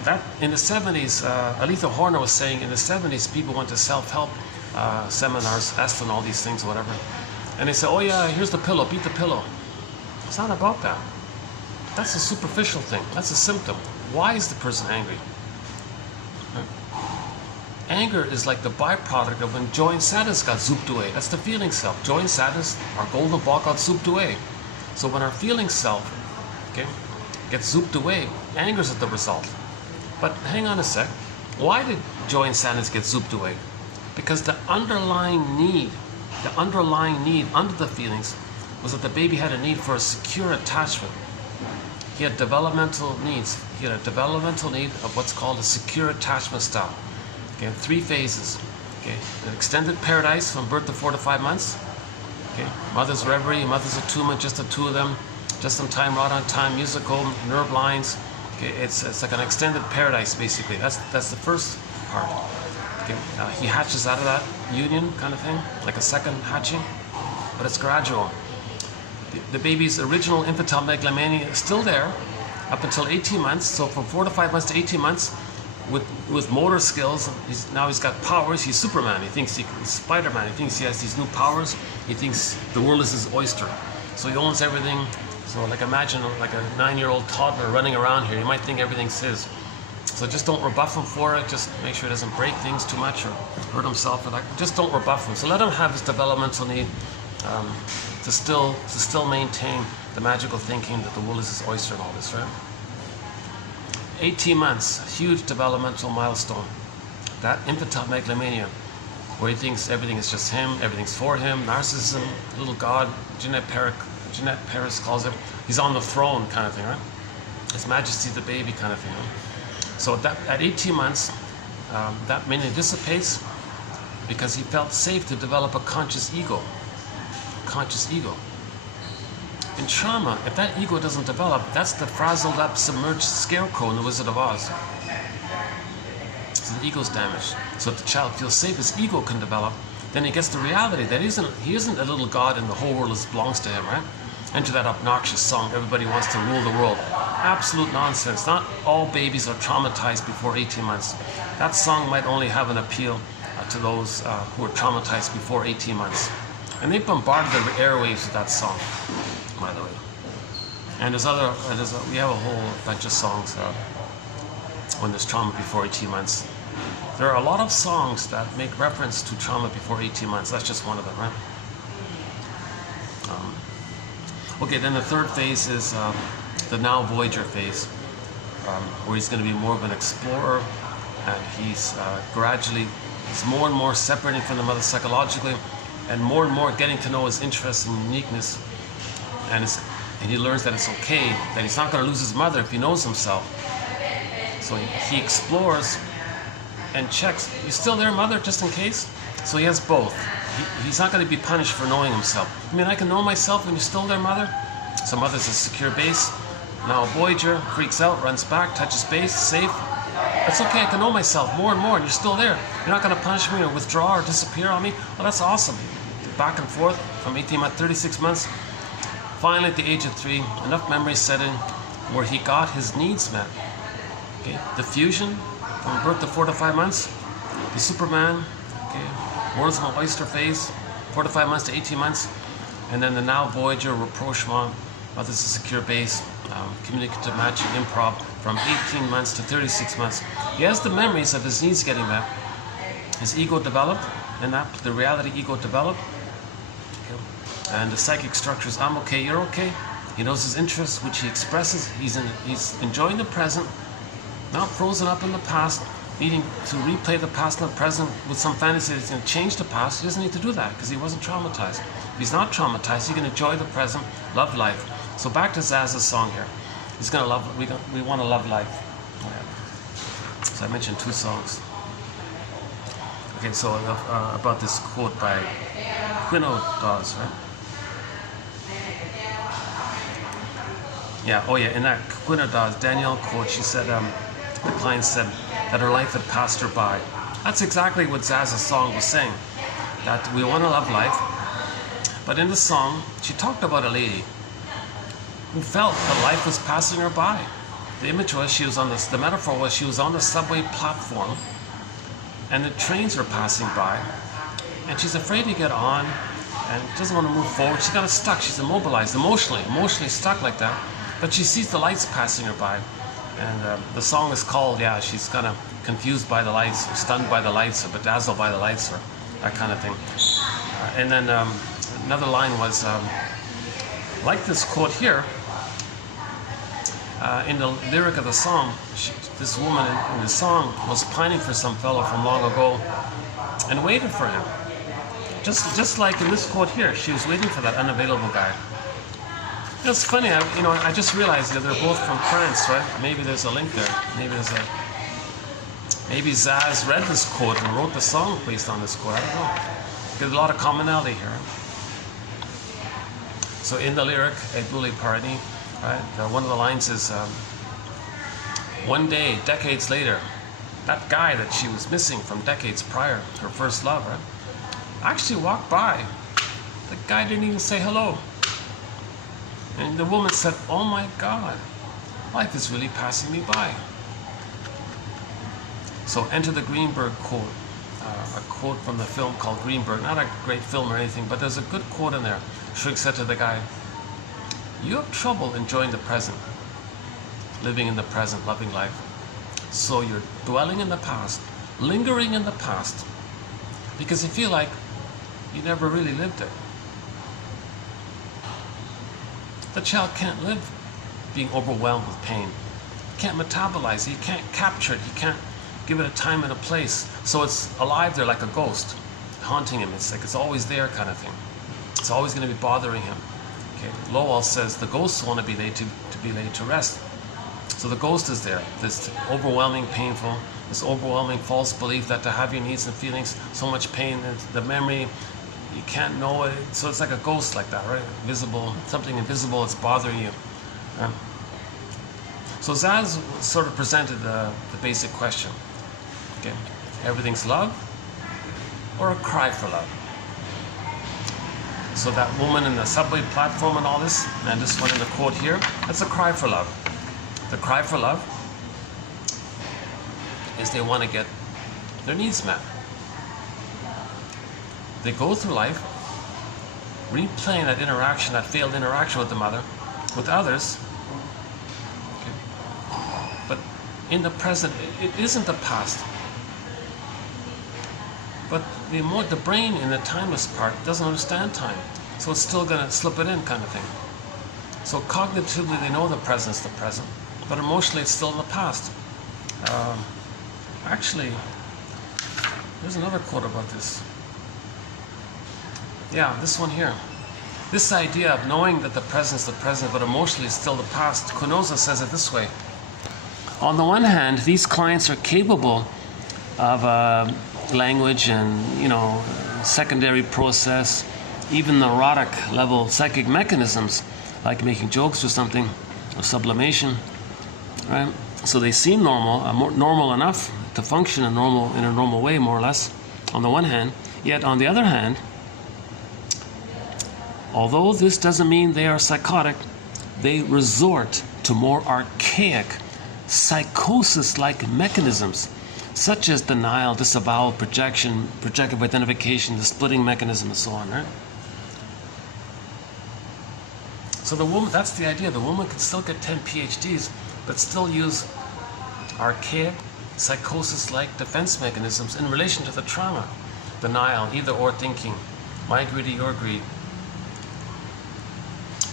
that in the 70s, Aletha Horner was saying in the 70s people went to self-help seminars, Est and all these things, whatever. And they say, oh yeah, here's the pillow, beat the pillow. It's not about that. That's a superficial thing. That's a symptom. Why is the person angry? Anger is like the byproduct of when joy and sadness got zooped away. That's the feeling self. Joy and sadness, our golden ball got zooped away. So when our feeling self, okay, gets zooped away, anger is the result. But hang on a sec. Why did joy and sadness get zooped away? Because the underlying need under the feelings was that the baby had a need for a secure attachment. He had developmental needs. He had a developmental need of what's called a secure attachment style. Okay, 3 phases. Okay, an extended paradise from birth to 4 to 5 months. Okay, mother's reverie, mother's attunement, just the two of them, just on time, right on time, musical, nerve lines. Okay, it's like an extended paradise basically. That's the first part. Okay, he hatches out of that union kind of thing, like a second hatching, but it's gradual. The baby's original infantile megalomania is still there up until 18 months. So from 4 to 5 months to 18 months, with motor skills, now he's got powers. He's Superman. He thinks he's Spider-Man. He thinks he has these new powers. He thinks the world is his oyster. So he owns everything. So like imagine like a 9-year-old toddler running around here. You might think everything's his. So just don't rebuff him for it. Just make sure he doesn't break things too much or hurt himself. Or like, just don't rebuff him. So let him have his developmental need to still maintain the magical thinking that the world is his oyster and all this, right? 18 months, huge developmental milestone. That infantile megalomania, where he thinks everything is just him, everything's for him, narcissism, little god, Jeanette Paris calls it, he's on the throne kind of thing, right? His Majesty the baby kind of thing, right? So that, at 18 months, that mania dissipates because he felt safe to develop a conscious ego. In trauma, if that ego doesn't develop, that's the frazzled up, submerged scarecrow in The Wizard of Oz. So the ego's damaged. So if the child feels safe, his ego can develop, then he gets the reality that he isn't a little god and the whole world belongs to him, right? Enter that obnoxious song, everybody wants to rule the world. Absolute nonsense. Not all babies are traumatized before 18 months. That song might only have an appeal to those who are traumatized before 18 months. And they bombarded the airwaves with that song, by the way. And we have a whole bunch of songs when there's trauma before 18 months. There are a lot of songs that make reference to trauma before 18 months. That's just one of them, right? Okay, then the third phase is the now Voyager phase, where he's going to be more of an explorer, and he's he's more and more separating from the mother psychologically, and more getting to know his interests and uniqueness, and he learns that it's okay, that he's not going to lose his mother if he knows himself. So he explores and checks, you still there, mother, just in case? So he has both. He's not going to be punished for knowing himself. I mean, I can know myself when you're still there, mother? So mother's a secure base. Now Voyager freaks out, runs back, touches base, safe. It's okay, I can know myself more and more, and you're still there. You're not going to punish me or withdraw or disappear on me. Well, that's awesome. Back and forth from 18 months, 36 months. Finally, at the age of 3, enough memories set in where he got his needs met. Okay, the fusion from birth to 4 to 5 months, the Superman, okay, world's an oyster phase, 4 to 5 months to 18 months, and then the now Voyager rapprochement, this is a secure base, communicative matching, improv, from 18 months to 36 months. He has the memories of his needs getting met, his ego developed, and that the reality ego developed, okay. And the psychic structures, I'm okay, you're okay. He knows his interests, which he expresses. He's enjoying the present, not frozen up in the past, needing to replay the past and the present with some fantasy that's going to change the past. He doesn't need to do that because he wasn't traumatized. If he's not traumatized, he can enjoy the present, love life. So back to Zaz's song here. He's going to love, we want to love life. So I mentioned 2 songs. Okay, so about this quote by Quino Dawes, right? Yeah, oh yeah, in that Quino Dawes, Danielle quote, she said, the client said that her life had passed her by. That's exactly what Zaz's song was saying, that we want to love life. But in the song, she talked about a lady who felt that life was passing her by. The image was the metaphor was she was on the subway platform and the trains were passing by and she's afraid to get on and doesn't want to move forward. She's got stuck, she's immobilized, emotionally stuck like that. But she sees the lights passing her by. And the song is called, yeah, she's kind of confused by the lights, or stunned by the lights, or bedazzled by the lights, or that kind of thing. And then another line was, like this quote here, in the lyric of the song, this woman in the song was pining for some fellow from long ago and waited for him. Just like in this quote here, she was waiting for that unavailable guy. You know, it's funny, I just realized that they're both from France, right? Maybe there's a link there. Maybe Zaz read this quote and wrote the song based on this quote. I don't know. There's a lot of commonality here. So in the lyric, Ebuli Parani, right? One of the lines is, one day, decades later, that guy that she was missing from decades prior, her first love, right? Actually walked by. The guy didn't even say hello. And the woman said, oh my God, life is really passing me by. So enter the Greenberg quote, a quote from the film called Greenberg. Not a great film or anything, but there's a good quote in there. Shrek said to the guy, you have trouble enjoying the present, living in the present, loving life. So you're dwelling in the past, lingering in the past, because you feel like you never really lived it. The child can't live being overwhelmed with pain. He can't metabolize it, he can't capture it, he can't give it a time and a place. So it's alive there like a ghost, haunting him. It's like it's always there kind of thing. It's always going to be bothering him. Okay. Lowell says the ghosts want to be laid to rest. So the ghost is there, this overwhelming, painful, this overwhelming false belief that to have your needs and feelings, so much pain, the memory, you can't know it. So it's like a ghost like that, right? Visible, something invisible that's bothering you. So Zaz sort of presented the basic question. Okay, everything's love or a cry for love. So that woman in the subway platform and all this, and this one in the quote here, that's a cry for love. The cry for love is they want to get their needs met. They go through life replaying that interaction, that failed interaction with the mother, with others. Okay. But in the present, it isn't the past. But the brain in the timeless part doesn't understand time. So it's still going to slip it in, kind of thing. So cognitively, they know the present's the present, but emotionally, it's still in the past. Actually, there's another quote about this. Yeah, this one here. This idea of knowing that the present's the present, but emotionally it's still the past. Kunoza says it this way. On the one hand, these clients are capable of language and, secondary process, even neurotic level psychic mechanisms, like making jokes or something, or sublimation, right? So they seem normal, normal enough to function in a normal way, more or less, on the one hand. Yet on the other hand, although this doesn't mean they are psychotic, they resort to more archaic, psychosis-like mechanisms, such as denial, disavowal, projection, projective identification, the splitting mechanism, and so on, right? So the woman, that's the idea. The woman can still get 10 PhDs, but still use archaic, psychosis-like defense mechanisms in relation to the trauma. Denial, either or thinking, my greedy, your greed.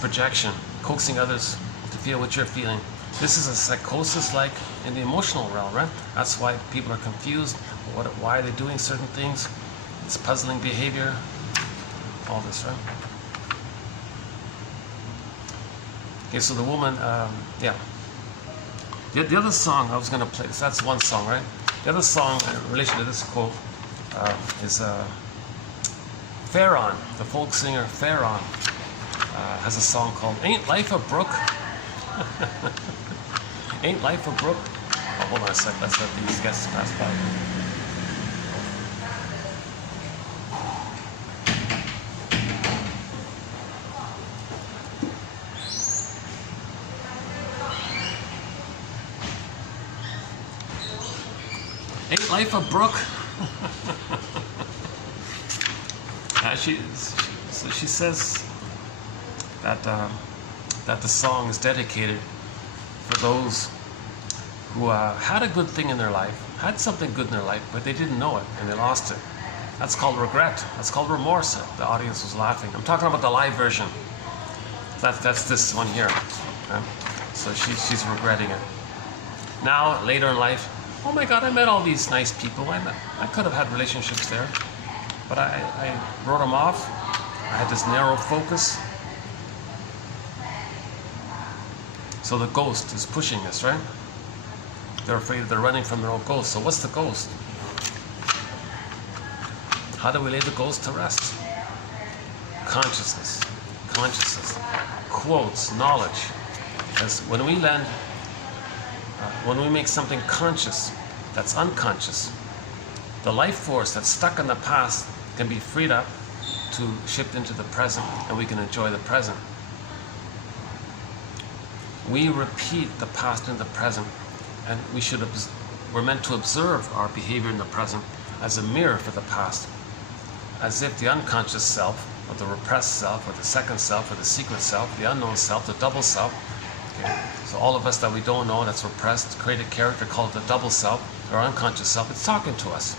Projection, coaxing others to feel what you're feeling. This is a psychosis-like in the emotional realm, right? That's why people are confused. Why are they doing certain things? It's puzzling behavior. All this, right? Okay, so the woman, yeah. The other song I was going to play, so that's one song, right? The other song in relation to this quote is Farron, the folk singer Farron, has a song called Ain't Life a Brook? Ain't Life a Brook? Oh, hold on a sec, let's let these guests pass by. Ain't life a brook? She says that that the song is dedicated for those who had a good thing in their life, had something good in their life, but they didn't know it and they lost it. That's called regret. That's called remorse. The audience was laughing. I'm talking about the live version. That's this one here. Okay? So she's regretting it. Now, later in life, oh my God, I met all these nice people. I could have had relationships there, but I wrote them off. I had this narrow focus. So the ghost is pushing us, right? They're afraid they're running from their own ghost. So what's the ghost? How do we lay the ghost to rest? Consciousness. Consciousness. Quotes, knowledge. Because when we make something conscious that's unconscious, the life force that's stuck in the past can be freed up to shift into the present, and we can enjoy the present. We repeat the past in the present, and we're meant to observe our behavior in the present as a mirror for the past, as if the unconscious self, or the repressed self, or the second self, or the secret self, the unknown self, the double self. Okay. So all of us that we don't know, that's repressed, create a character called the double self, or unconscious self. It's talking to us.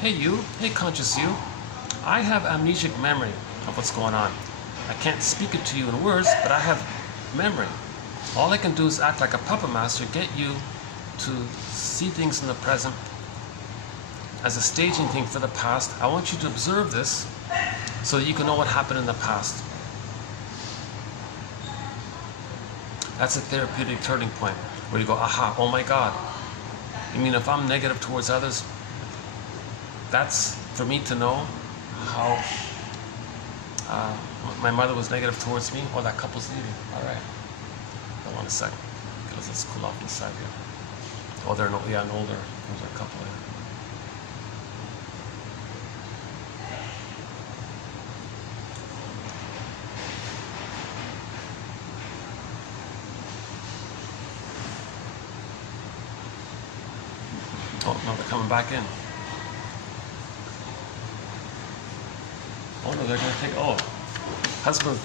Hey you, hey conscious you, I have amnesic memory of what's going on. I can't speak it to you in words, but I have memory. All I can do is act like a puppet master, get you to see things in the present as a staging thing for the past. I want you to observe this so that you can know what happened in the past. That's a therapeutic turning point where you go, aha, oh my God. You mean if I'm negative towards others, that's for me to know how my mother was negative towards me? Oh, that couple's leaving. All right. Hold on a second. Okay, let's cool off inside here. Oh, they're an older couple here. Oh, no, they're coming back in. Oh, no, they're going to take... Oh, husband.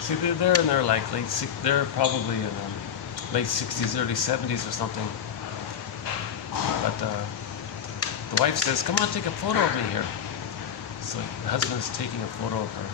See, they're in their like they're probably in late 60s, early 70s or something. But the wife says, "Come on, take a photo of me here." So the husband is taking a photo of her.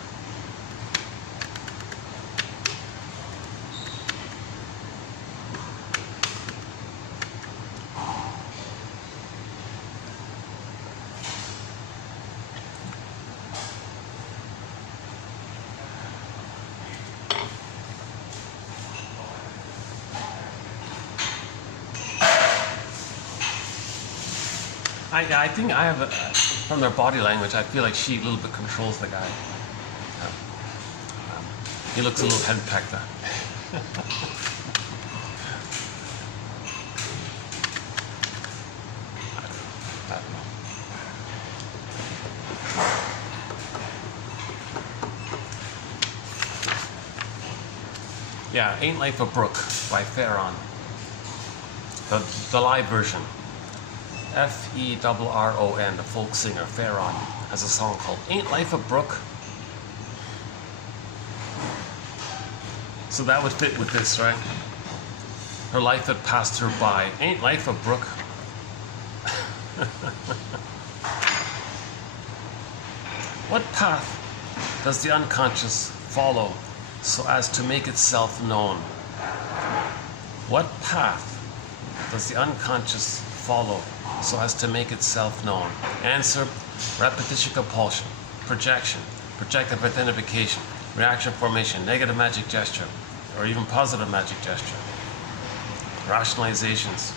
I think I have, from their body language, I feel like she a little bit controls the guy. He looks a little henpecked. I don't know. Yeah, Ain't Life a Brook by Farron. The live version. F-E-R-R-O-N, the folk singer, Farron, has a song called Ain't Life a Brook? So that would fit with this, right? Her life had passed her by. Ain't life a brook? What path does the unconscious follow so as to make itself known? What path does the unconscious follow so as to make itself known? Answer: repetition compulsion, projection, projective identification, reaction formation, negative magic gesture, or even positive magic gesture, rationalizations.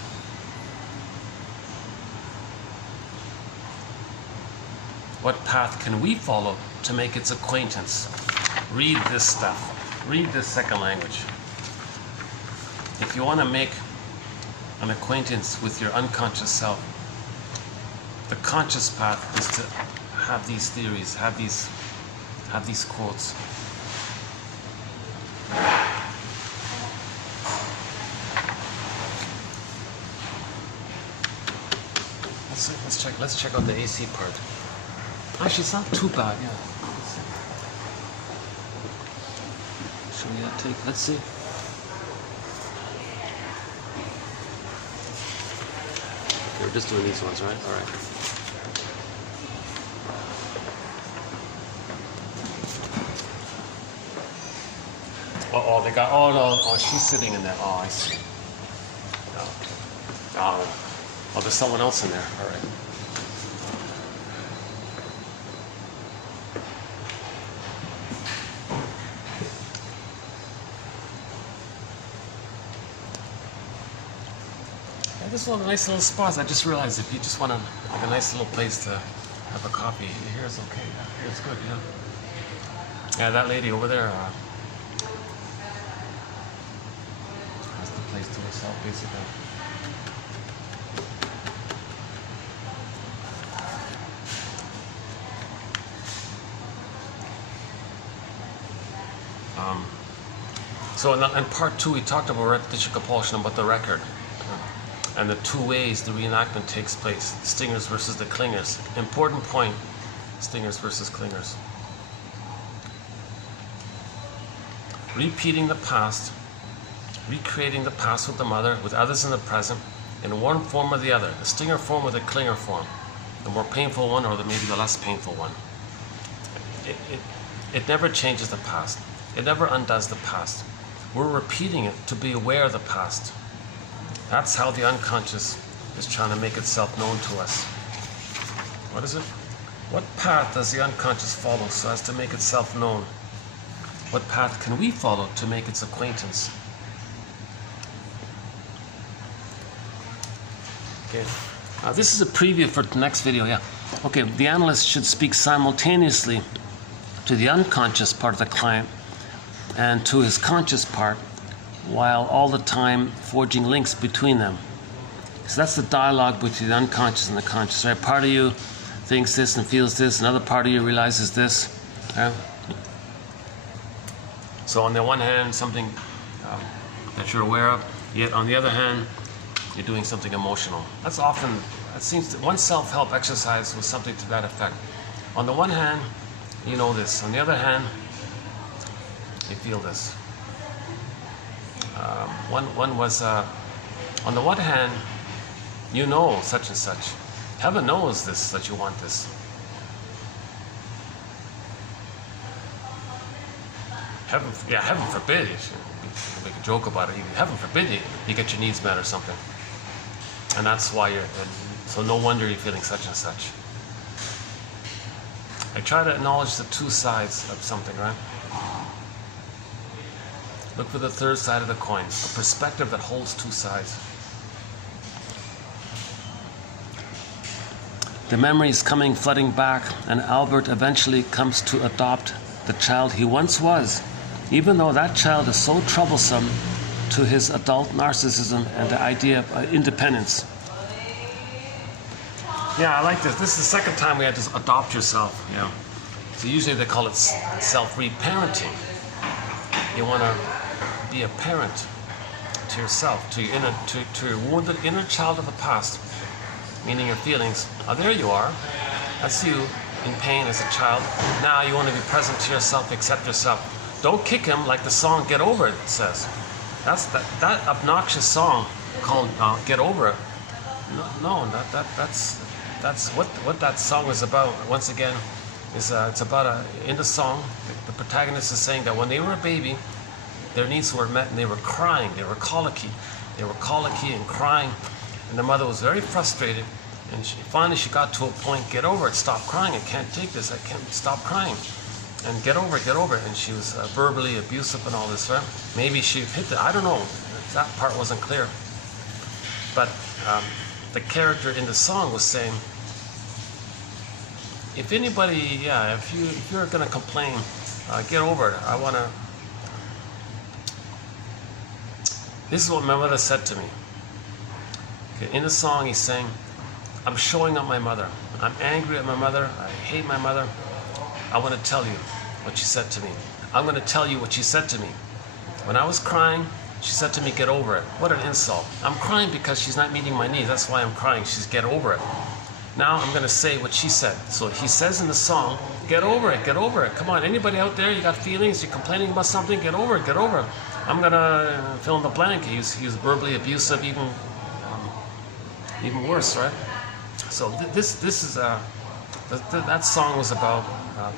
What path can we follow to make its acquaintance? Read this stuff. Read this second language. If you want to make an acquaintance with your unconscious self, the conscious path is to have these theories, have these quotes. Let's check out the AC part. Actually, it's not too bad, yeah. Should we take, let's see. Okay, we're just doing these ones, right? All right. Oh, they got, oh no, oh, she's sitting in there. Oh, I see. Oh, there's someone else in there. All right. Yeah, this is one of the nice little spots. I just realized if you just want like a nice little place to have a coffee, here's okay. Yeah, here's good. Yeah. Yeah, that lady over there. Has the place to herself, basically. So in part 2, we talked about repetition compulsion, about the record, and the two ways the reenactment takes place: stingers versus the clingers. Important point: stingers versus clingers. Repeating the past, recreating the past with the mother, with others in the present, in one form or the other, the stinger form or the clinger form, the more painful one or maybe the less painful one. It never changes the past. It never undoes the past. We're repeating it to be aware of the past. That's how the unconscious is trying to make itself known to us. What is it? What path does the unconscious follow so as to make itself known? What path can we follow to make its acquaintance? Okay. This is a preview for the next video, yeah. Okay, the analyst should speak simultaneously to the unconscious part of the client and to his conscious part, while all the time forging links between them. So that's the dialogue between the unconscious and the conscious, right? Part of you thinks this and feels this, another part of you realizes this. Okay? So on the one hand, something that you're aware of, yet on the other hand, you're doing something emotional. That's often, it seems, one self-help exercise was something to that effect. On the one hand, you know this. On the other hand, you feel this. One was, on the one hand, you know such and such. Heaven knows this, that you want this. Heaven forbid, you make a joke about it, heaven forbid you get your needs met or something. And that's why so no wonder you're feeling such and such. I try to acknowledge the two sides of something, right? Look for the third side of the coin, a perspective that holds two sides. The memories coming flooding back, and Albert eventually comes to adopt the child he once was, even though that child is so troublesome to his adult narcissism and the idea of independence. Yeah, I like this. This is the second time we had to adopt yourself. Yeah. So usually they call it self-reparenting. You want to be a parent to yourself, to your wounded inner child of the past, meaning your feelings. Oh, there you are. That's you in pain as a child. Now you want to be present to yourself, accept yourself. Don't kick him like the song "Get Over It" says. That's that obnoxious song called "Get Over It." No, that's what that song is about. Once again, is it's about in the song the protagonist is saying that when they were a baby, their needs were met and they were crying. They were colicky and crying, and the mother was very frustrated. And finally she got to a point, get over it, stop crying, I can't take this, I can't stop crying. And get over it. And she was verbally abusive and all this, right? Maybe she hit it, I don't know, that part wasn't clear. But the character in the song was saying, if anybody, if you're gonna complain, get over it, I wanna. This is what my mother said to me. Okay, in the song he's saying, I'm showing up my mother. I'm angry at my mother. I hate my mother. I want to tell you what she said to me. I'm going to tell you what she said to me. When I was crying, she said to me, get over it. What an insult. I'm crying because she's not meeting my needs. That's why I'm crying. She's get over it. Now I'm going to say what she said. So he says in the song, get over it, get over it. Come on, anybody out there, you got feelings, you're complaining about something, get over it, get over it. I'm going to fill in the blank. He was verbally abusive, even worse, right? So this is that song was about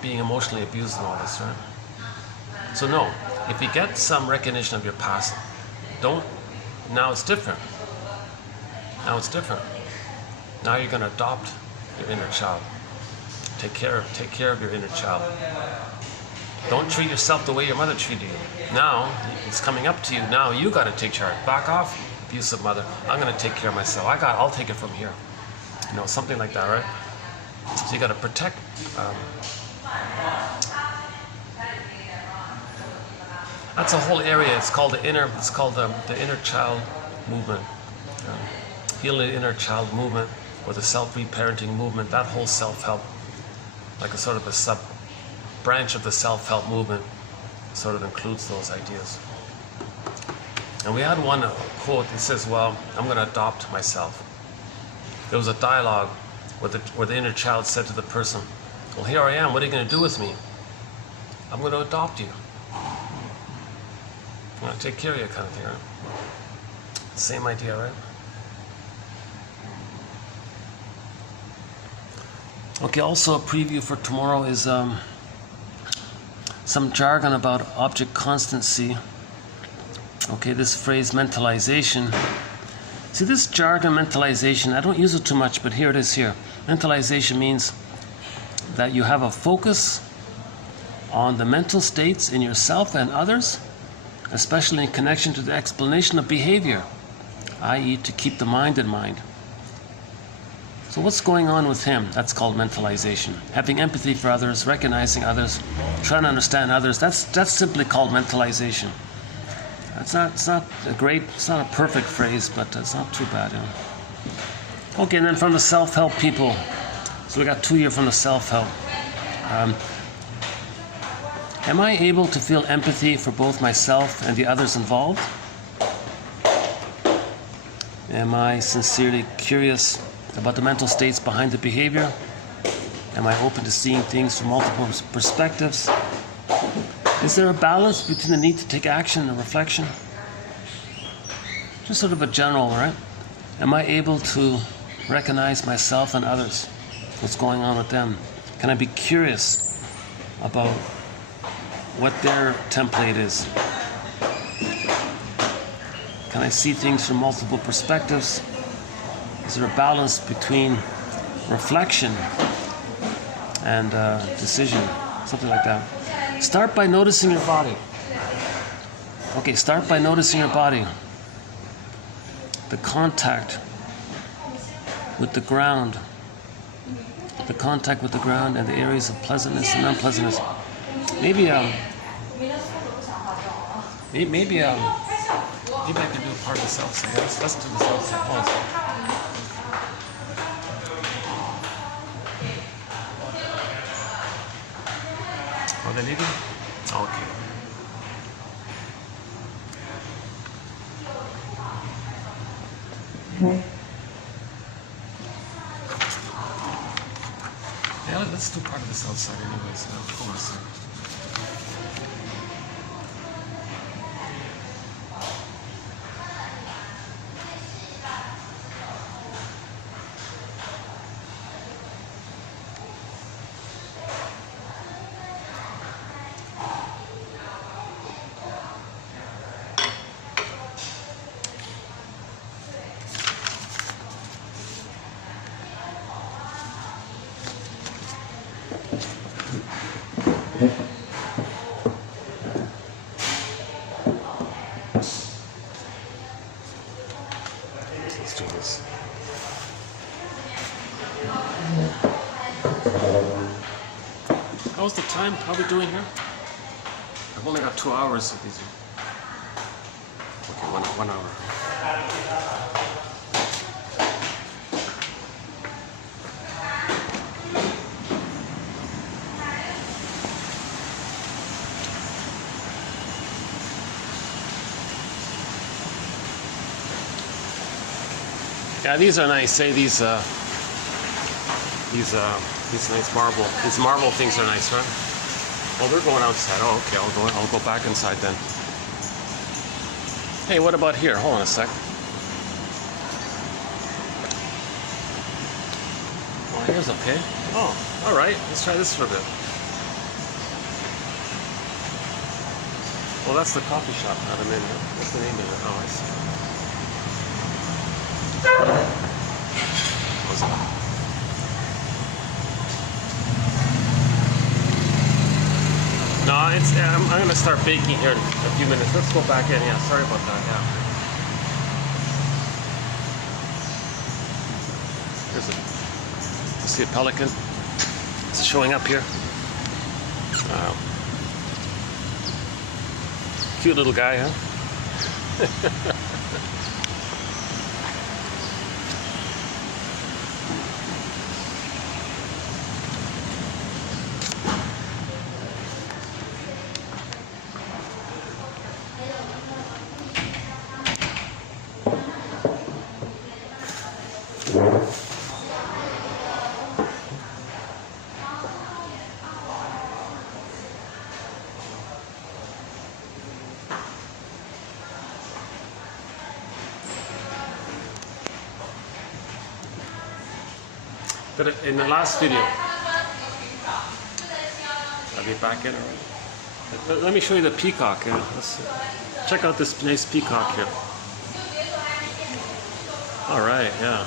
being emotionally abused and all this, right? So no, if you get some recognition of your past, now it's different. Now it's different. Now you're going to adopt your inner child. Take care of your inner child. Don't treat yourself the way your mother treated you. Now it's coming up to you. Now you got to take charge. Back off, abusive mother. I'm going to take care of myself. I'll take it from here. You know, something like that, right? So you got to protect. That's a whole area. It's called the inner child movement. Healing the inner child movement, or the self-reparenting movement. That whole self-help, like a sort of a sub-branch of the self-help movement, sort of includes those ideas. And we had one quote that says, well, I'm going to adopt myself. There was a dialogue where the inner child said to the person, well, here I am, what are you going to do with me? I'm going to adopt you. I'm going to take care of you, kind of thing, right? Same idea, right? Okay, also a preview for tomorrow is some jargon about object constancy. Okay, this phrase mentalization. See, this jargon mentalization, I don't use it too much, but here it is here. Mentalization means that you have a focus on the mental states in yourself and others, especially in connection to the explanation of behavior, i.e. to keep the mind in mind. So what's going on with him? That's called mentalization. Having empathy for others, recognizing others, trying to understand others, that's simply called mentalization. It's not a perfect phrase, but it's not too bad. Okay, and then from the self-help people. So we got two here from the self-help. Am I able to feel empathy for both myself and the others involved? Am I sincerely curious about the mental states behind the behavior? Am I open to seeing things from multiple perspectives? Is there a balance between the need to take action and reflection? Just sort of a general, right? Am I able to recognize myself and others? What's going on with them? Can I be curious about what their template is? Can I see things from multiple perspectives? Is there a balance between reflection and decision? Something like that. Start by noticing your body. Okay, start by noticing your body. The contact with the ground. The contact with the ground and the areas of pleasantness and unpleasantness. Maybe I can do part of the self-say. Let's do the self-say. Oh, they're leaving? Okay. Yeah, let's do part of this outside anyways. Hold on a second. Let's do this. How's the time? How are we doing here? I've only got 2 hours of these. Okay, one hour. Yeah, these are nice. Say these nice marble things are nice, right? Oh, they're going outside. Oh, okay. I'll go back inside then. Hey, what about here? Hold on a sec. Oh, here's okay. Oh, all right. Let's try this for a bit. Well, that's the coffee shop that I'm in. What's the name of it? Oh, I see. What's that? No, I'm going to start baking here in a few minutes. Let's go back in. Yeah, sorry about that. Yeah. Here's a. You see a pelican? It's showing up here. Cute little guy, huh? But in the last video, I'll be back in already. Let me show you the peacock. Yeah. Check out this nice peacock here. All right, yeah.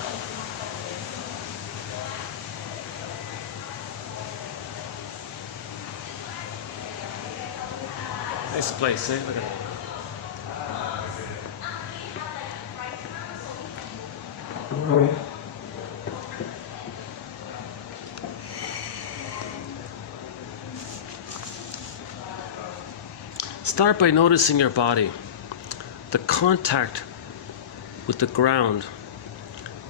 Nice place, eh? Look at that. Start by noticing your body, the contact with the ground,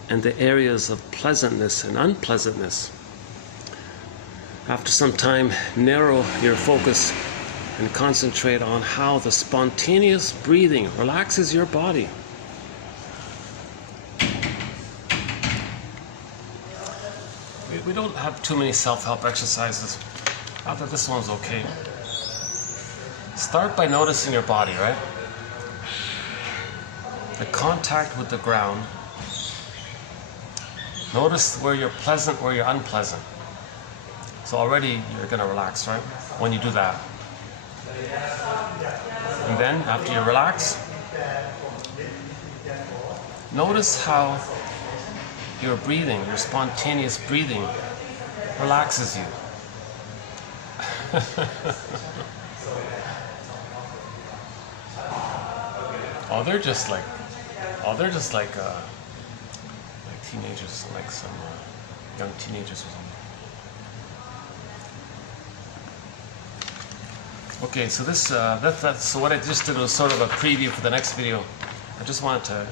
and the areas of pleasantness and unpleasantness. After some time, narrow your focus and concentrate on how the spontaneous breathing relaxes your body. we don't have too many self-help exercises. I thought this one's okay. Start by noticing your body, right? The contact with the ground. Notice where you're pleasant, where you're unpleasant. So already you're going to relax, right? When you do that. And then after you relax, notice how your breathing, your spontaneous breathing relaxes you. They're just like teenagers, like some young teenagers or something. Okay, so this so what I just did was sort of a preview for the next video. I just wanted to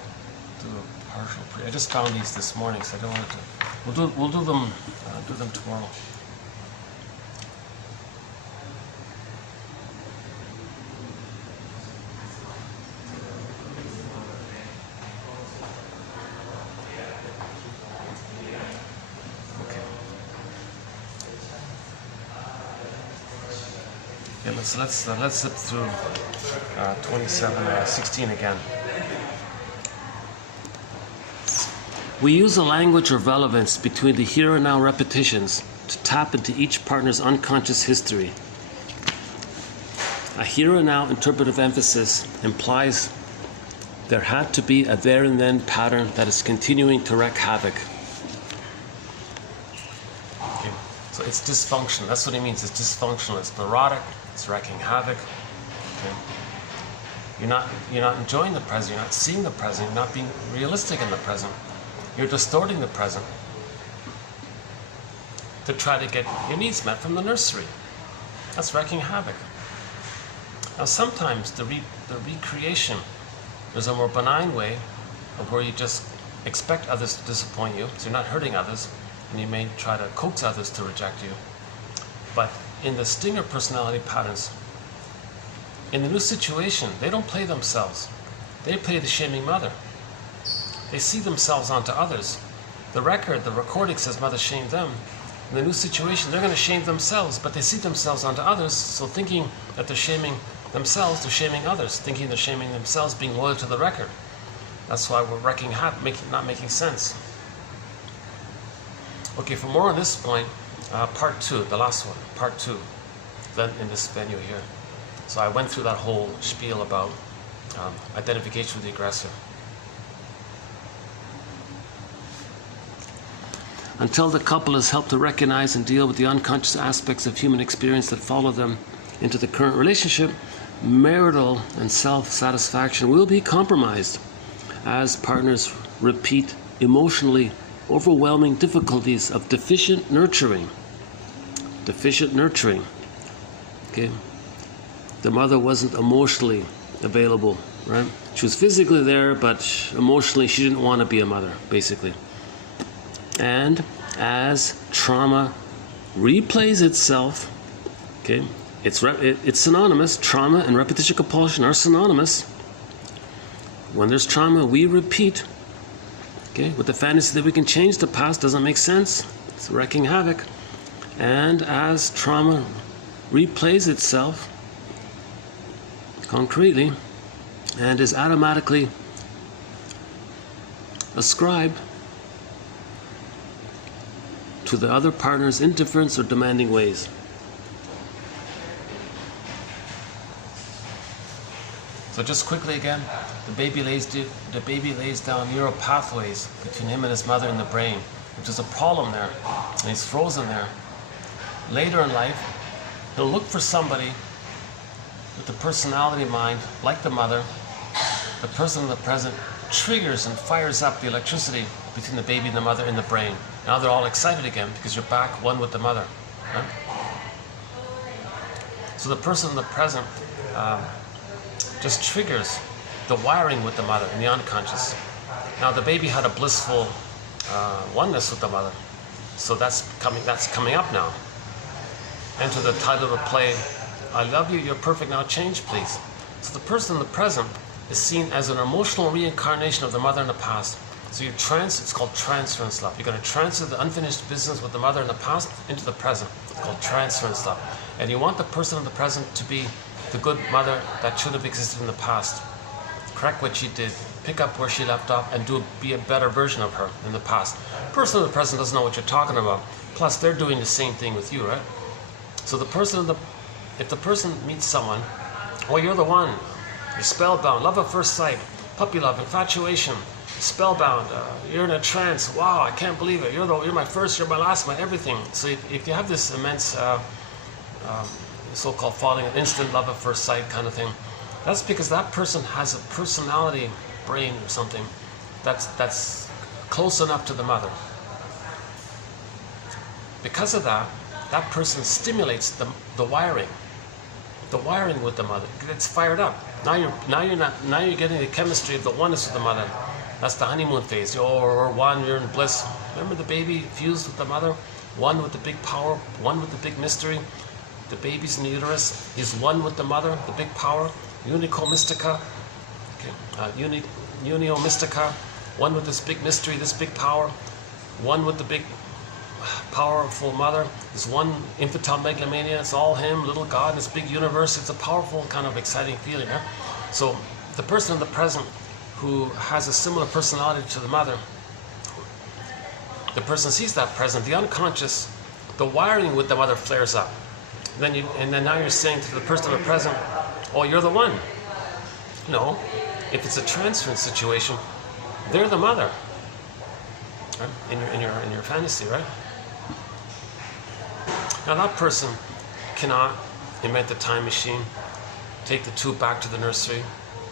do a partial preview. I just found these this morning, so I don't want to. We'll do them tomorrow. Let's zip through 16 again. We use a language of relevance between the here and now repetitions to tap into each partner's unconscious history. A here and now interpretive emphasis implies there had to be a there and then pattern that is continuing to wreak havoc. Okay. So it's dysfunction. That's what it means. It's dysfunctional. It's neurotic. It's wreaking havoc. Okay. You're not enjoying the present. You're not seeing the present. You're not being realistic in the present. You're distorting the present to try to get your needs met from the nursery. That's wreaking havoc. Now sometimes the recreation, there's a more benign way of where you just expect others to disappoint you, so you're not hurting others, and you may try to coax others to reject you. But in the stinger personality patterns, in the new situation, they don't play themselves. They play the shaming mother. They see themselves onto others. The recording says mother shamed them. In the new situation, they're going to shame themselves, but they see themselves onto others, so thinking that they're shaming themselves, they're shaming others, thinking they're shaming themselves, being loyal to the record. That's why we're wrecking havoc, not making sense. Okay, for more on this point, part 2, the last one, part 2, then in this venue here. So I went through that whole spiel about identification with the aggressor. Until the couple is helped to recognize and deal with the unconscious aspects of human experience that follow them into the current relationship, marital and self-satisfaction will be compromised as partners repeat emotionally overwhelming difficulties of deficient nurturing. Deficient nurturing. Okay? The mother wasn't emotionally available, right? She was physically there, but emotionally she didn't want to be a mother, basically. And as trauma replays itself, okay, it's synonymous. Trauma and repetition compulsion are synonymous. When there's trauma, we repeat. Okay, with the fantasy that we can change the past doesn't make sense. It's wreaking havoc. And as trauma replays itself concretely and is automatically ascribed to the other partner's indifference or demanding ways. So just quickly again, the baby lays down neural pathways between him and his mother in the brain, which is a problem there, and he's frozen there. Later in life, he'll look for somebody with the personality mind, like the mother. The person in the present triggers and fires up the electricity between the baby and the mother in the brain. Now they're all excited again because you're back one with the mother. Right? So the person in the present just triggers the wiring with the mother in the unconscious. Now the baby had a blissful oneness with the mother, so that's coming up now. Enter the title of the play, I love you, you're perfect, now change please. So the person in the present is seen as an emotional reincarnation of the mother in the past, So it's called transference love. You're going to transfer the unfinished business with the mother in the past into the present. It's called transference love. And you want the person in the present to be the good mother that should have existed in the past. Correct what she did, pick up where she left off, and be a better version of her in the past. The person in the present doesn't know what you're talking about. Plus, they're doing the same thing with you, right? So if the person meets someone, oh, you're the one. You're spellbound, love at first sight, puppy love, infatuation, spellbound. You're in a trance. Wow, I can't believe it. You're my first, you're my last, my everything. So if you have this immense so-called falling, an instant love at first sight kind of thing, that's because that person has a personality brain or something that's close enough to the mother. Because of that, that person stimulates the wiring with the mother. It's fired up. Now you're getting the chemistry of the oneness with the mother. That's the honeymoon phase. Or one, you're in bliss. Remember the baby fused with the mother, one with the big power, one with the big mystery. The baby's in the uterus is one with the mother, the big power, unico mystica, unio mystica, one with this big mystery, this big power, one with the big powerful mother, is one infantile megalomania. It's all him, little God in this big universe. It's a powerful kind of exciting feeling. Huh? So the person in the present who has a similar personality to the mother, the person sees that present, the unconscious, the wiring with the mother flares up. And then now you're saying to the person in the present, oh, you're the one. No, if it's a transference situation, they're the mother, right? in your fantasy, right? Now that person cannot invent the time machine, take the two back to the nursery,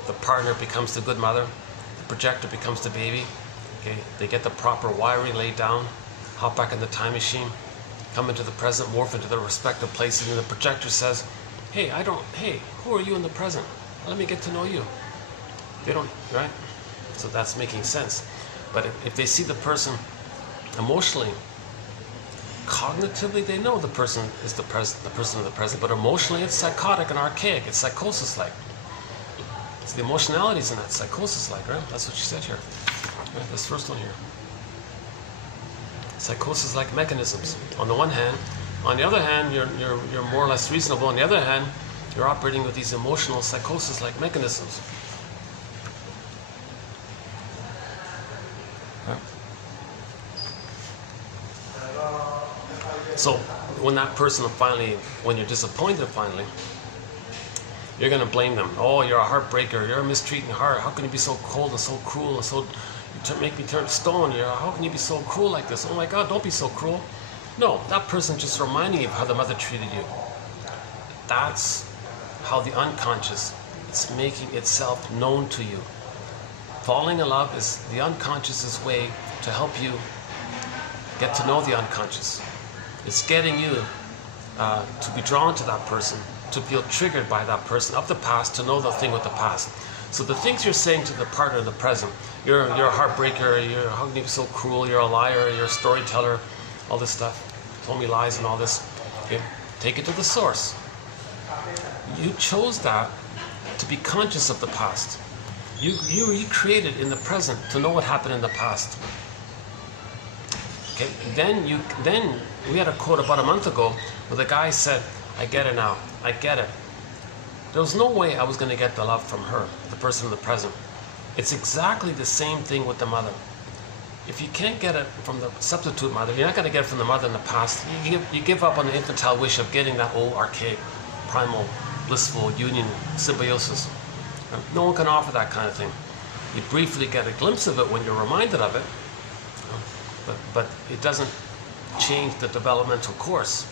the partner becomes the good mother, the projector becomes the baby, okay? They get the proper wiring laid down, hop back in the time machine, come into the present, morph into their respective places, and the projector says, hey, who are you in the present? Let me get to know you. They don't, right? So that's making sense. But if they see the person emotionally, cognitively, they know the person is the person in the present, but emotionally it's psychotic and archaic. It's psychosis-like. It's the emotionalities in that psychosis-like, right? That's what she said here. Right? This first one here. Psychosis-like mechanisms. On the one hand, on the other hand, you're more or less reasonable. On the other hand, you're operating with these emotional psychosis-like mechanisms. Right? So when that person when you're disappointed finally, you're going to blame them. Oh, you're a heartbreaker. You're a mistreating heart. How can you be so cold and so cruel and so make me turn to stone? How can you be so cruel like this? Oh my God, don't be so cruel. No, that person just reminding you of how the mother treated you. That's how the unconscious is making itself known to you. Falling in love is the unconscious's way to help you get to know the unconscious. It's getting you to be drawn to that person, to feel triggered by that person of the past, to know the thing with the past. So the things you're saying to the partner in the present, you're a heartbreaker, how can you be so cruel, you're a liar, you're a storyteller, all this stuff, told me lies and all this. Okay? Take it to the source. You chose that to be conscious of the past. You recreated in the present to know what happened in the past. Okay? Then we had a quote about a month ago where the guy said, I get it now, I get it. There was no way I was going to get the love from her, the person in the present. It's exactly the same thing with the mother. If you can't get it from the substitute mother, you're not going to get it from the mother in the past. You give up on the infantile wish of getting that old, archaic, primal, blissful union, symbiosis. No one can offer that kind of thing. You briefly get a glimpse of it when you're reminded of it, but it doesn't change the developmental course.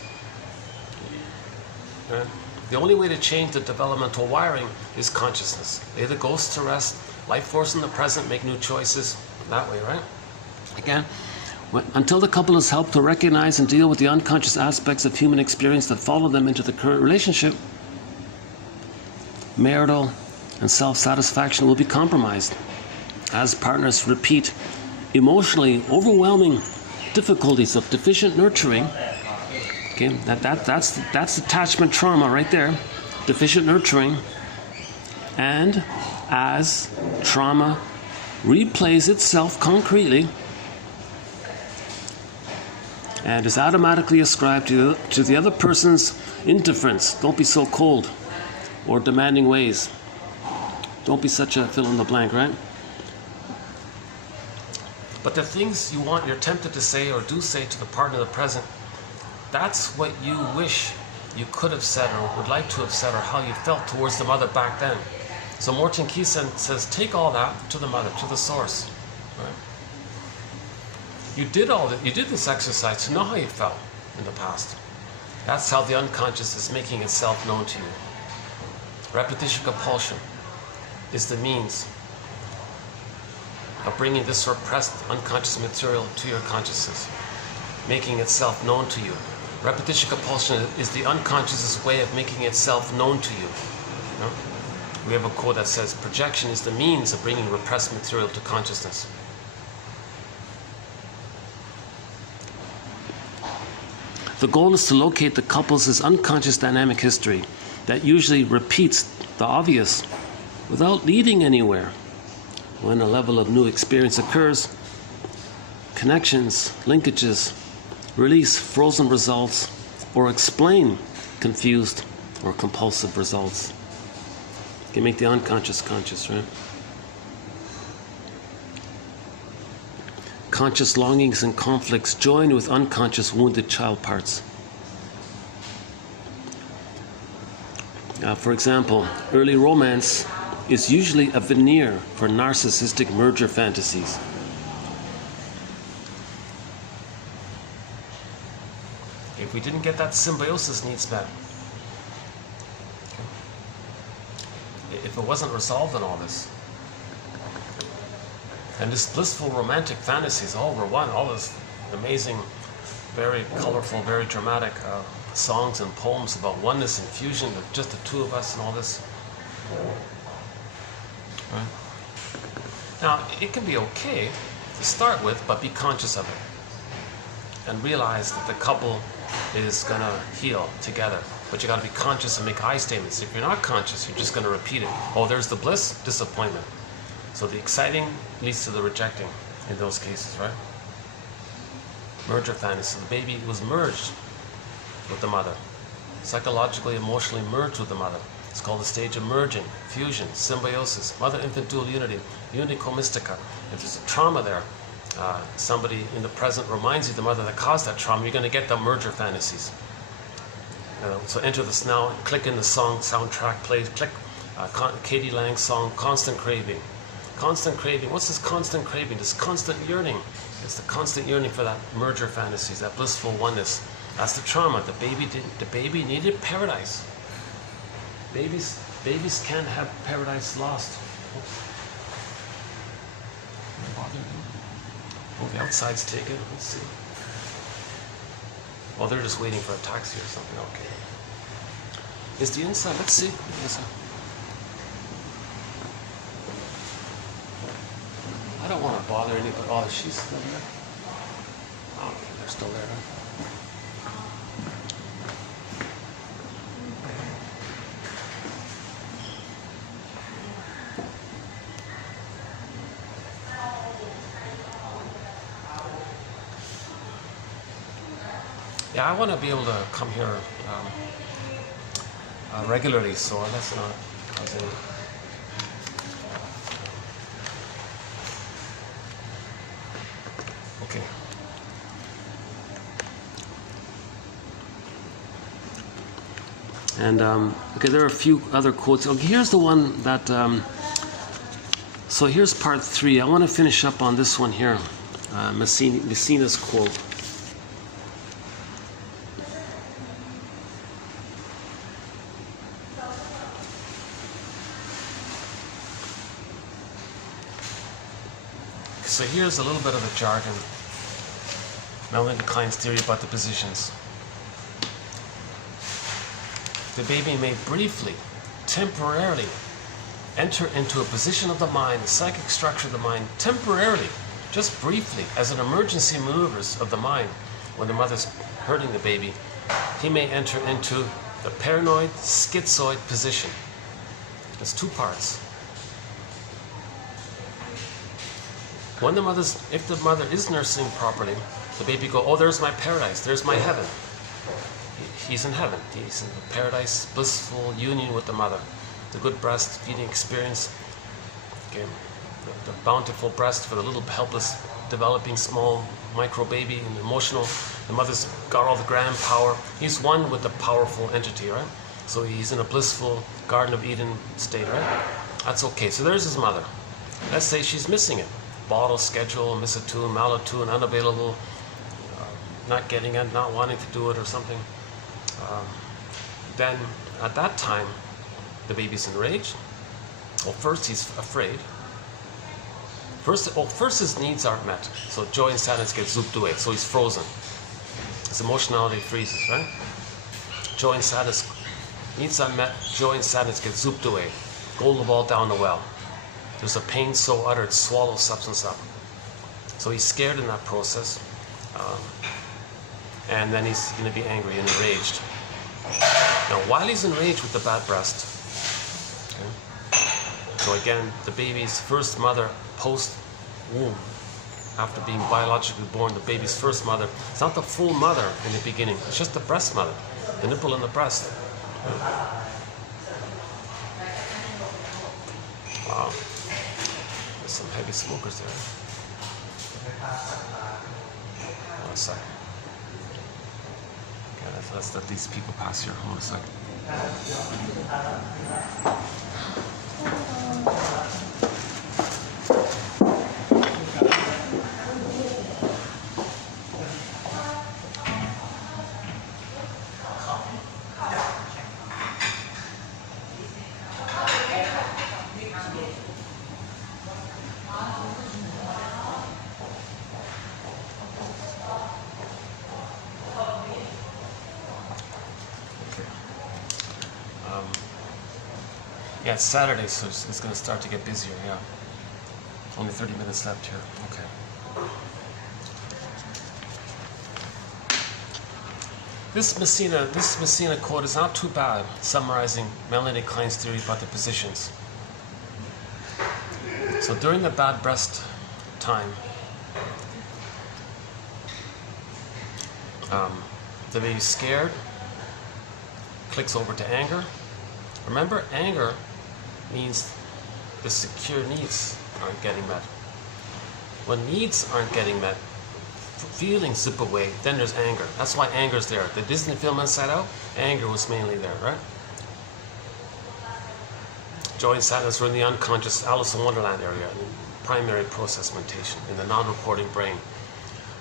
Right? The only way to change the developmental wiring is consciousness. Lay the ghosts to rest, life force in the present, make new choices, that way, right? Again, until the couple is helped to recognize and deal with the unconscious aspects of human experience that follow them into the current relationship, marital and self-satisfaction will be compromised as partners repeat emotionally overwhelming difficulties of deficient nurturing. Okay, that's attachment trauma right there, deficient nurturing, and as trauma replays itself concretely and is automatically ascribed to the other person's indifference. Don't be so cold, or demanding ways. Don't be such a fill in the blank, right? But the things you're tempted to say or do say to the partner of the present, that's what you wish you could have said or would like to have said, or how you felt towards the mother back then. So Morton Keysen says, take all that to the mother, to the source. Right? You did this exercise to know how you felt in the past. That's how the unconscious is making itself known to you. Repetition compulsion is the means of bringing this repressed unconscious material to your consciousness, making itself known to you. Repetition compulsion is the unconscious's way of making itself known to you. You know? We have a quote that says, projection is the means of bringing repressed material to consciousness. The goal is to locate the couple's unconscious dynamic history that usually repeats the obvious without leading anywhere. When a level of new experience occurs, connections, linkages, release frozen results, or explain confused or compulsive results. You can make the unconscious conscious, right? Conscious longings and conflicts join with unconscious wounded child parts. For example, early romance is usually a veneer for narcissistic merger fantasies. If we didn't get that symbiosis needs met, if it wasn't resolved in all this, and this blissful romantic fantasies all were one, all this amazing, very colorful, very dramatic songs and poems about oneness and fusion of just the two of us and all this. Right? Now, it can be okay to start with, but be conscious of it and realize that the couple is going to heal together. But you got to be conscious and make I statements. If you're not conscious, you're just going to repeat it. Oh, there's the bliss, disappointment. So the exciting leads to the rejecting in those cases, right? Merger fantasy. The baby was merged with the mother. Psychologically, emotionally merged with the mother. It's called the stage of merging, fusion, symbiosis, mother-infant dual unity, unico mystica. If there's a trauma there, somebody in the present reminds you of the mother that caused that trauma, you're going to get the merger fantasies. So enter this now, click in the song soundtrack, play, click Katie Lang's song, Constant Craving. Constant craving. What's this constant craving? This constant yearning. It's the constant yearning for that merger fantasies, that blissful oneness. That's the trauma. The baby needed paradise. Babies can't have paradise lost. Oh, the outside's taken. Let's see. Oh, they're just waiting for a taxi or something. Okay. Is the inside? Let's see. I don't want to bother anybody. Oh, she's still there? Oh, okay, they're still there, huh? Yeah, I want to be able to come here regularly, so that's not cause any. Okay. And okay, there are a few other quotes. Okay, here's the one that. So here's part 3. I want to finish up on this one here, Messina's quote. So here's a little bit of the jargon. Melvin Klein's theory about the positions. The baby may briefly, temporarily, enter into a position of the mind, the psychic structure of the mind, temporarily, just briefly, as an emergency maneuvers of the mind. When the mother's hurting the baby, he may enter into the paranoid, schizoid position. There's 2 parts. When if the mother is nursing properly, the baby go, oh, there's my paradise, there's my heaven. He's in heaven. He's in the paradise, blissful union with the mother. The good breastfeeding experience. Okay. The bountiful breast for the little helpless, developing small micro baby and emotional. The mother's got all the grand power. He's one with the powerful entity, right? So he's in a blissful Garden of Eden state, right? That's okay. So there's his mother. Let's say she's missing it. Bottle, schedule, miss a tune, malatune, unavailable, not getting it, not wanting to do it or something. Then at that time, the baby's enraged. Well, first he's afraid. First his needs aren't met. So joy and sadness get zooped away. So he's frozen. His emotionality freezes, right? Joy and sadness, needs unmet, joy and sadness get zooped away. Golden ball down the well. There's a pain so utter it swallows substance up. So he's scared in that process. And then he's going to be angry and enraged. Now, while he's enraged with the bad breast, okay, so again, the baby's first mother post-womb, after being biologically born, the baby's first mother, it's not the full mother in the beginning, it's just the breast mother, the nipple in the breast. Wow. There's some heavy smokers there. One second. Okay, let's let these people pass here. Hold on a second. Yeah, it's Saturday, so it's going to start to get busier, yeah. Only 30 minutes left here. Okay. This Messina quote is not too bad, summarizing Melanie Klein's theory about the positions. So during the bad breast time, the baby's scared, clicks over to anger. Remember, anger means the secure needs aren't getting met. When needs aren't getting met, feelings zip away, then there's anger. That's why anger's there. The Disney film Inside Out, anger was mainly there, right? Joy and sadness were in the unconscious Alice in Wonderland area, in primary process mentation, in the non-reporting brain.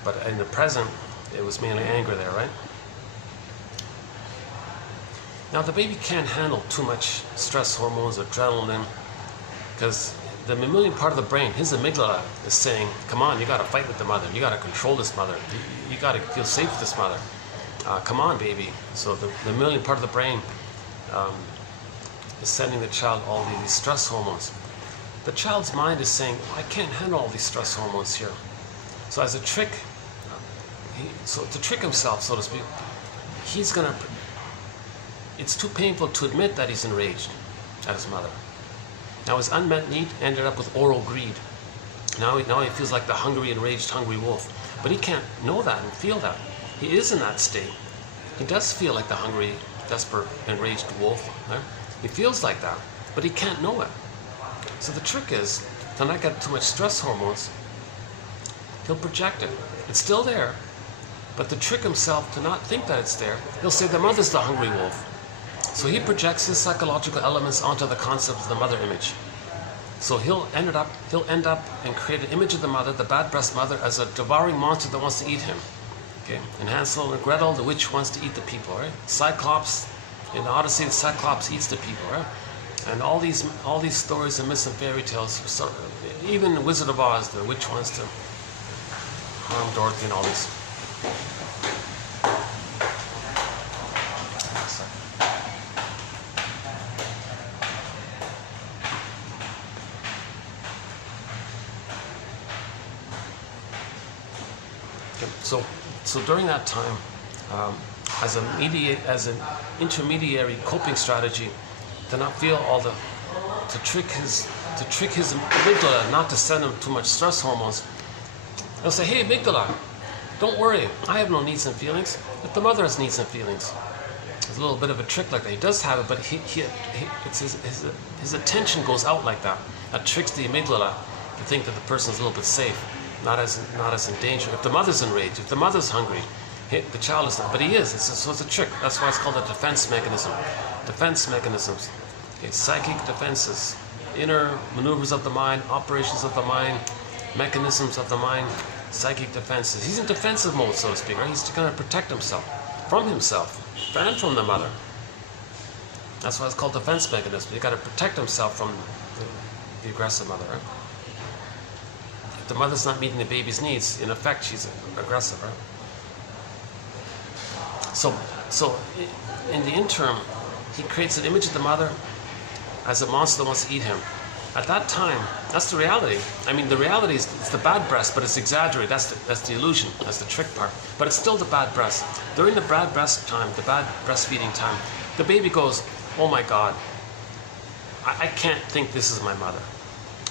But in the present, it was mainly anger there, right? Now, the baby can't handle too much stress hormones, adrenaline, because the mammalian part of the brain, his amygdala, is saying, come on, you got to fight with the mother. You got to control this mother. You got to feel safe with this mother. Come on, baby. So the mammalian part of the brain is sending the child all these stress hormones. The child's mind is saying, I can't handle all these stress hormones here. So as a trick, to trick himself, so to speak, he's going to... It's too painful to admit that he's enraged at his mother. Now his unmet need ended up with oral greed. Now he feels like the hungry, enraged, hungry wolf. But he can't know that and feel that. He is in that state. He does feel like the hungry, desperate, enraged wolf. Right? He feels like that, but he can't know it. So the trick is to not get too much stress hormones. He'll project it. It's still there, but to trick himself to not think that it's there, he'll say the mother's the hungry wolf. So he projects his psychological elements onto the concept of the mother image. So he'll end up and create an image of the mother, the bad breast mother, as a devouring monster that wants to eat him. Okay. In Hansel and Gretel, the witch wants to eat the people, right? Cyclops, in the Odyssey, the Cyclops eats the people, right? And all these stories and myths and fairy tales, even the Wizard of Oz, the witch wants to harm Dorothy and all these. So during that time, as an intermediary coping strategy, to not feel to trick his to trick his amygdala not to send him too much stress hormones. He'll say, hey amygdala, don't worry, I have no needs and feelings, but the mother has needs and feelings. It's a little bit of a trick like that. He does have it, but it's his attention goes out like that. That tricks the amygdala to think that the person's a little bit safe, not as in danger. If the mother's enraged, if the mother's hungry, the child is not, but he is. So it's a trick. That's why it's called a defense mechanism. Defense mechanisms. Okay, psychic defenses, inner maneuvers of the mind, operations of the mind, mechanisms of the mind, psychic defenses. He's in defensive mode, so to speak, right? He's going to protect himself and from the mother. That's why it's called defense mechanism. You got to protect himself from the aggressive mother, right? If the mother's not meeting the baby's needs, in effect, she's aggressive, right? So in the interim, he creates an image of the mother as a monster that wants to eat him. At that time, that's the reality. I mean, the reality is it's the bad breast, but it's exaggerated. That's the illusion. That's the trick part. But it's still the bad breast. During the bad breast time, the bad breastfeeding time, the baby goes, oh my God, I can't think this is my mother.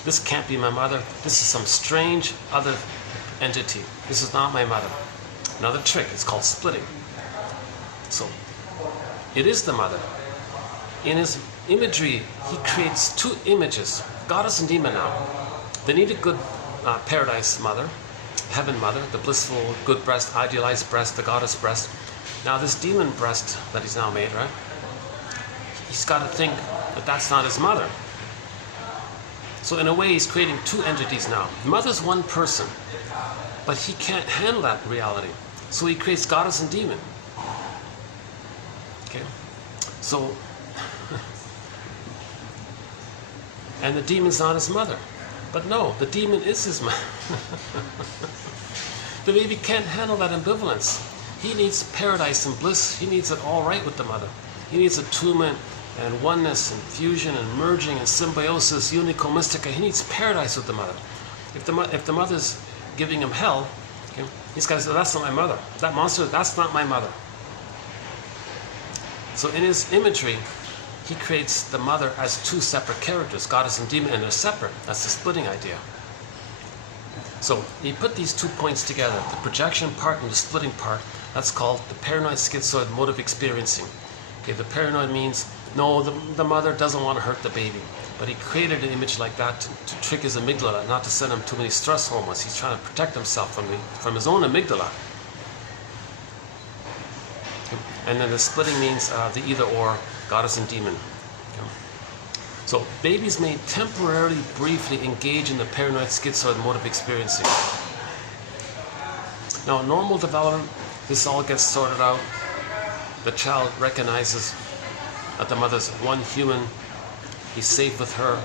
This can't be my mother. This is some strange other entity. This is not my mother. Another trick. It's called splitting. So it is the mother. In his imagery, he creates two images, goddess and demon now. They need a good paradise mother, heaven mother, the blissful, good breast, idealized breast, the goddess breast. Now this demon breast that he's now made, right? He's got to think that that's not his mother. So in a way, he's creating two entities now. Mother's one person, but he can't handle that reality. So he creates goddess and demon. Okay? So, and the demon's not his mother. But no, the demon is his mother. The baby can't handle that ambivalence. He needs paradise and bliss. He needs it all right with the mother. He needs attunement and oneness and fusion and merging and symbiosis, unico mystica. He needs paradise with the mother. If the mother's giving him hell, okay, he's got to say, that's not my mother. That monster, that's not my mother. So in his imagery, he creates the mother as two separate characters, goddess and demon, and they're separate. That's the splitting idea. So he put these 2 points together, the projection part and the splitting part. That's called the paranoid schizoid mode of experiencing. Okay, the paranoid means, no, the mother doesn't want to hurt the baby. But he created an image like that to trick his amygdala, not to send him too many stress hormones. He's trying to protect himself from his own amygdala. And then the splitting means the either or, goddess and demon. Okay. So babies may temporarily, briefly engage in the paranoid schizoid mode of experiencing. Now in normal development, this all gets sorted out. The child recognizes that the mother's one human. He's safe with her.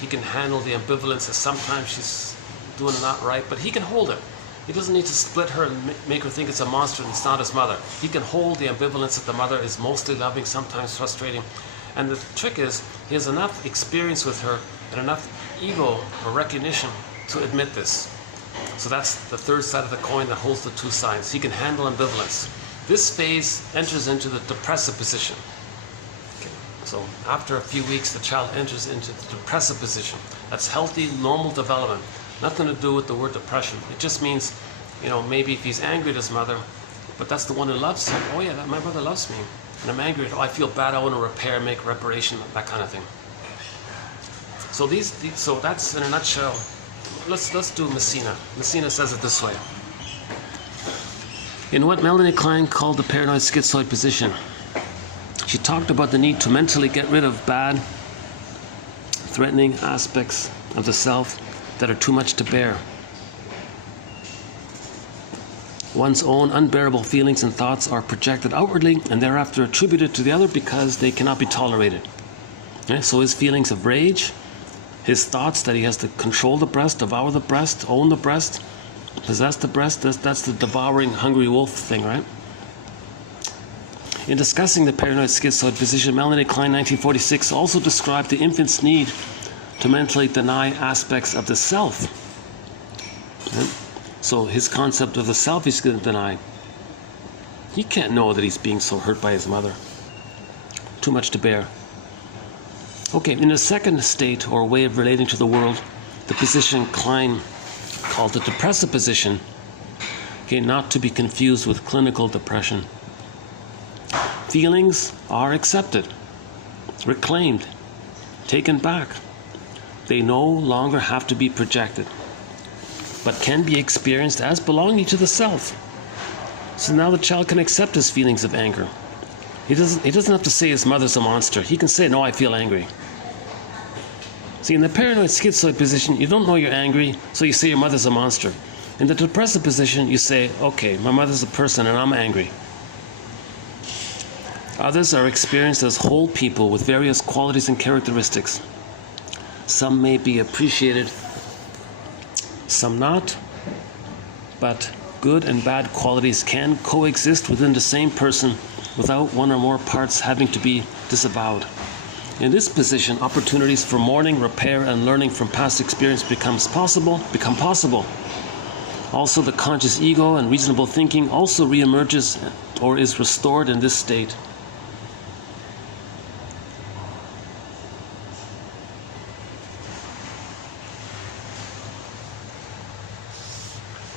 He can handle the ambivalence that sometimes she's doing not right, but he can hold it. He doesn't need to split her and make her think it's a monster and it's not his mother. He can hold the ambivalence that the mother is mostly loving, sometimes frustrating. And the trick is, he has enough experience with her and enough ego or recognition to admit this. So that's the third side of the coin that holds the two sides. He can handle ambivalence. This phase enters into the depressive position. Okay. So after a few weeks, the child enters into the depressive position. That's healthy, normal development. Nothing to do with the word depression. It just means, maybe if he's angry at his mother, but that's the one who loves him. Oh yeah, my mother loves me. And I'm angry. Oh, I feel bad. I want to repair, make reparation, that kind of thing. So so that's in a nutshell. Let's do Messina. Messina says it this way. In what Melanie Klein called the paranoid schizoid position, she talked about the need to mentally get rid of bad, threatening aspects of the self that are too much to bear. One's own unbearable feelings and thoughts are projected outwardly and thereafter attributed to the other because they cannot be tolerated. Okay? So his feelings of rage, his thoughts that he has to control the breast, devour the breast, own the breast, possess the breast, that's the devouring hungry wolf thing, right? In discussing the paranoid schizoid position, Melanie Klein 1946 also described the infant's need to mentally deny aspects of the self. Okay? So his concept of the self he's going to deny. He can't know that he's being so hurt by his mother. Too much to bear. Okay, in a second state or way of relating to the world, the position Klein called the depressive position, okay, not to be confused with clinical depression. Feelings are accepted, reclaimed, taken back. They no longer have to be projected, but can be experienced as belonging to the self. So now the child can accept his feelings of anger. He doesn't have to say his mother's a monster. He can say, no, I feel angry. See, in the paranoid schizoid position, you don't know you're angry, so you say your mother's a monster. In the depressive position, you say, okay, my mother's a person and I'm angry. Others are experienced as whole people with various qualities and characteristics. Some may be appreciated, some not, but good and bad qualities can coexist within the same person without one or more parts having to be disavowed. In this position, opportunities for mourning, repair, and learning from past experience become possible. Also, the conscious ego and reasonable thinking also reemerges or is restored in this state.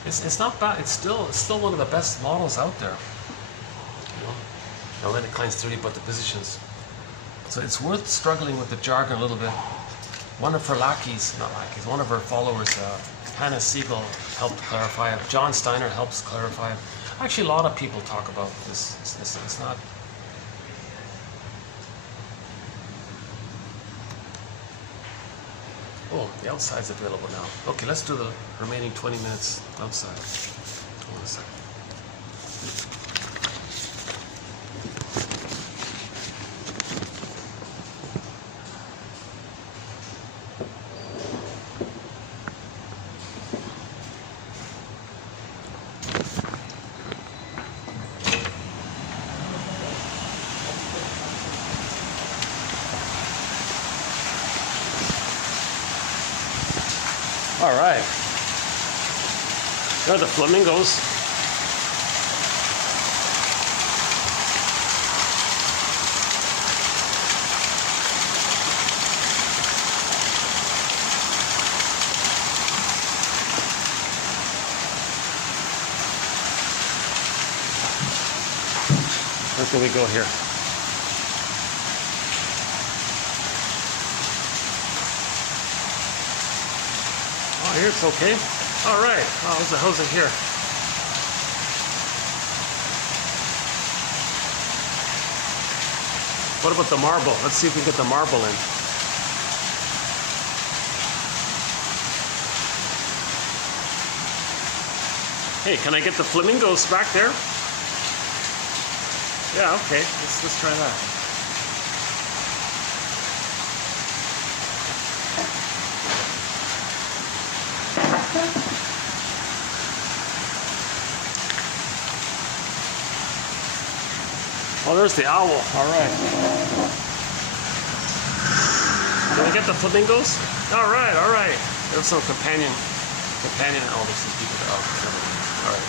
It's not bad. It's still one of the best models out there. Now, then Klein's theory about the positions. So it's worth struggling with the jargon a little bit. One of her one of her followers, Hannah Siegel, helped clarify it. John Steiner helps clarify it. Actually, a lot of people talk about this. It's not. Oh, the outside's available now. Okay, let's do the remaining 20 minutes outside. Hold on a second. All right. There are the flamingos. Where can we go here? Here it's okay. All right. Oh, how's it here? What about the marble? Let's see if we can get the marble in. Hey, can I get the flamingos back there? Yeah. Okay. Let's try that. Oh, there's the owl. All right. Can we get the flamingos? All right, all right. There's some companion owls. All right.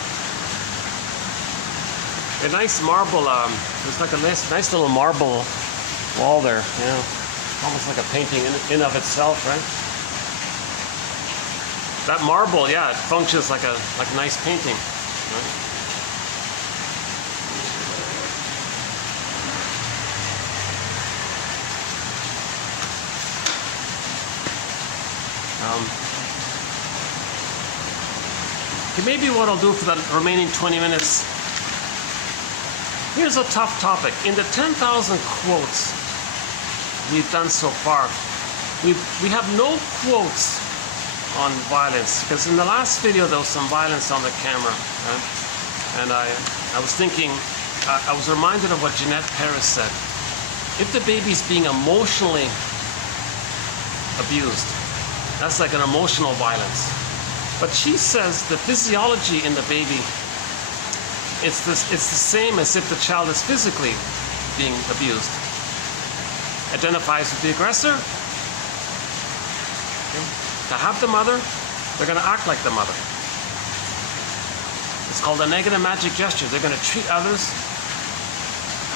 A nice marble. There's like a nice little marble wall there. Yeah, almost like a painting in of itself, right? That marble, yeah, it functions like a nice painting. Right? Maybe what I'll do for the remaining 20 minutes, here's a tough topic. In the 10,000 quotes we've done so far, we have no quotes on violence, because in the last video there was some violence on the camera, right? And I was thinking, I was reminded of what Jeanette Paris said. If the baby's being emotionally abused, that's like an emotional violence. But she says the physiology in the baby, it's the same as if the child is physically being abused. Identifies with the aggressor. Okay. To have the mother, they're going to act like the mother. It's called a negative magic gesture. They're going to treat others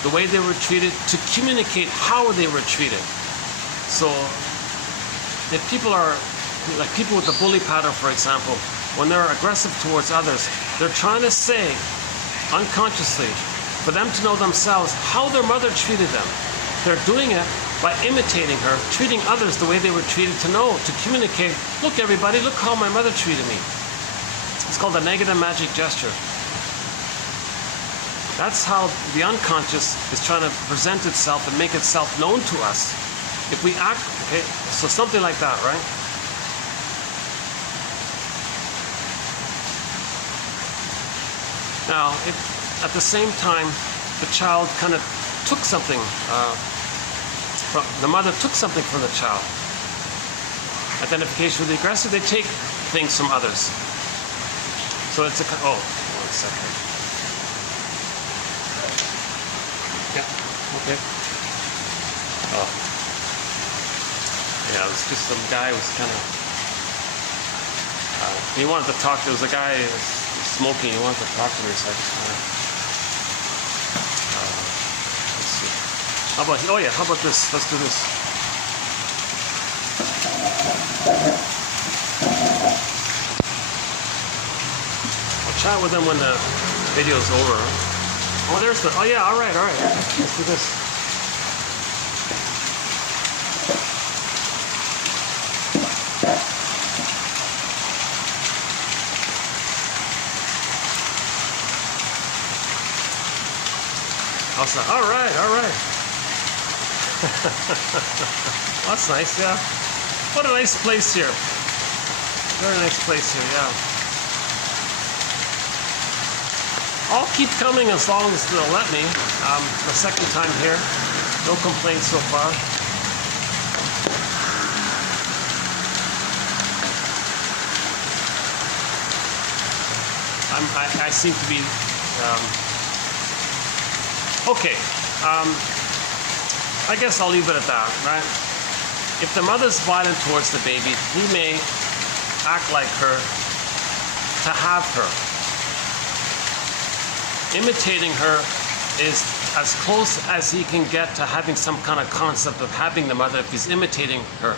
the way they were treated to communicate how they were treated. So if people are, like people with the bully pattern, for example, when they're aggressive towards others, they're trying to say, unconsciously, for them to know themselves how their mother treated them. They're doing it by imitating her, treating others the way they were treated, to know, to communicate, look everybody, look how my mother treated me. It's called the negative magic gesture. That's how the unconscious is trying to present itself and make itself known to us. If we act, okay, so something like that, right? Now, if at the same time the child kind of took something, the mother took something from the child. Identification with the aggressor, they take things from others. So it's a, oh, 1 second. Yeah, okay. Oh. Yeah, it was just some guy was kind of, he wanted to talk, there was a guy who was smoking, he wanted to talk to me, so I just kind of, let's see. How about, oh yeah, how about this? Let's do this. I'll chat with them when the video's over. Oh, there's the, oh yeah, all right. Let's do this. How's that? All right. That's nice, yeah. What a nice place here. Very nice place here, yeah. I'll keep coming as long as they'll let me. The second time here. No complaints so far. I seem to be... okay. I guess I'll leave it at that, right? If the mother's violent towards the baby, he may act like her to have her. Imitating her is as close as he can get to having some kind of concept of having the mother if he's imitating her.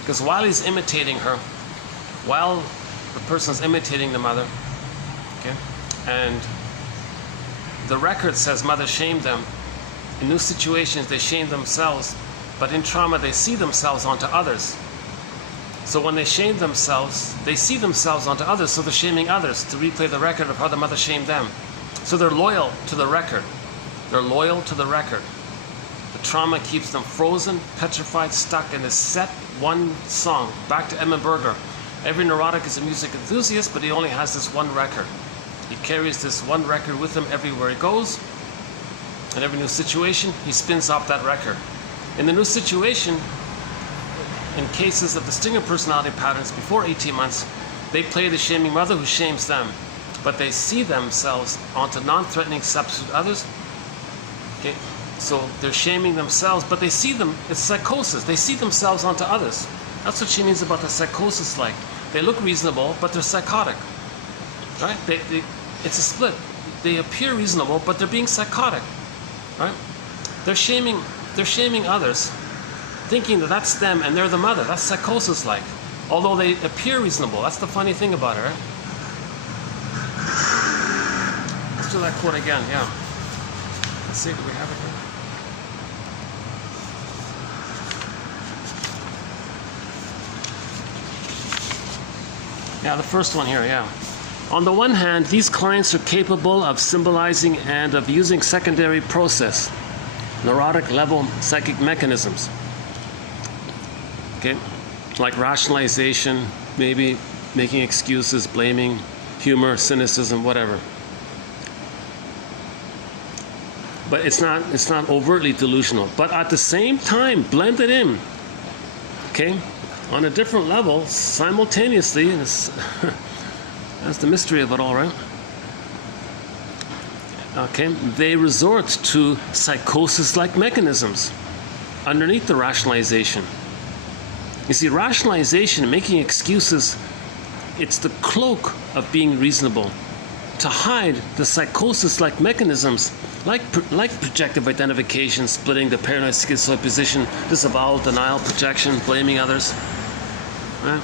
Because while he's imitating her, while the person's imitating the mother, okay, and the record says mother shamed them, in new situations they shame themselves, but in trauma they see themselves onto others. So when they shame themselves, they see themselves onto others, so they're shaming others to replay the record of how the mother shamed them. So they're loyal to the record. They're loyal to the record. The trauma keeps them frozen, petrified, stuck in this set one song. Back to Edmund Berger. Every neurotic is a music enthusiast, but he only has this one record. He carries this one record with him everywhere he goes. In every new situation, he spins off that record. In the new situation, in cases of the stinger personality patterns before 18 months, they play the shaming mother who shames them, but they see themselves onto non-threatening substitute others. Okay, so they're shaming themselves, but they see them, it's psychosis. They see themselves onto others. That's what she means about the psychosis like. They look reasonable, but they're psychotic. Right? It's a split. They appear reasonable, but they're being psychotic. Right? They're shaming others, thinking that that's them and they're the mother. That's psychosis like. Although they appear reasonable. That's the funny thing about it, right? Let's do that quote again, yeah. Let's see, do we have it here? Yeah, the first one here, yeah. On the one hand, these clients are capable of symbolizing and of using secondary process, neurotic level psychic mechanisms. Okay, like rationalization, maybe making excuses, blaming, humor, cynicism, whatever. But it's not overtly delusional. But at the same time, blended in, okay, on a different level, simultaneously, and that's the mystery of it all, right? Okay, they resort to psychosis-like mechanisms underneath the rationalization. You see, rationalization, making excuses, it's the cloak of being reasonable. to hide the psychosis-like mechanisms, like projective identification, splitting, the paranoid schizoid position, disavowal, denial, projection, blaming others. Right?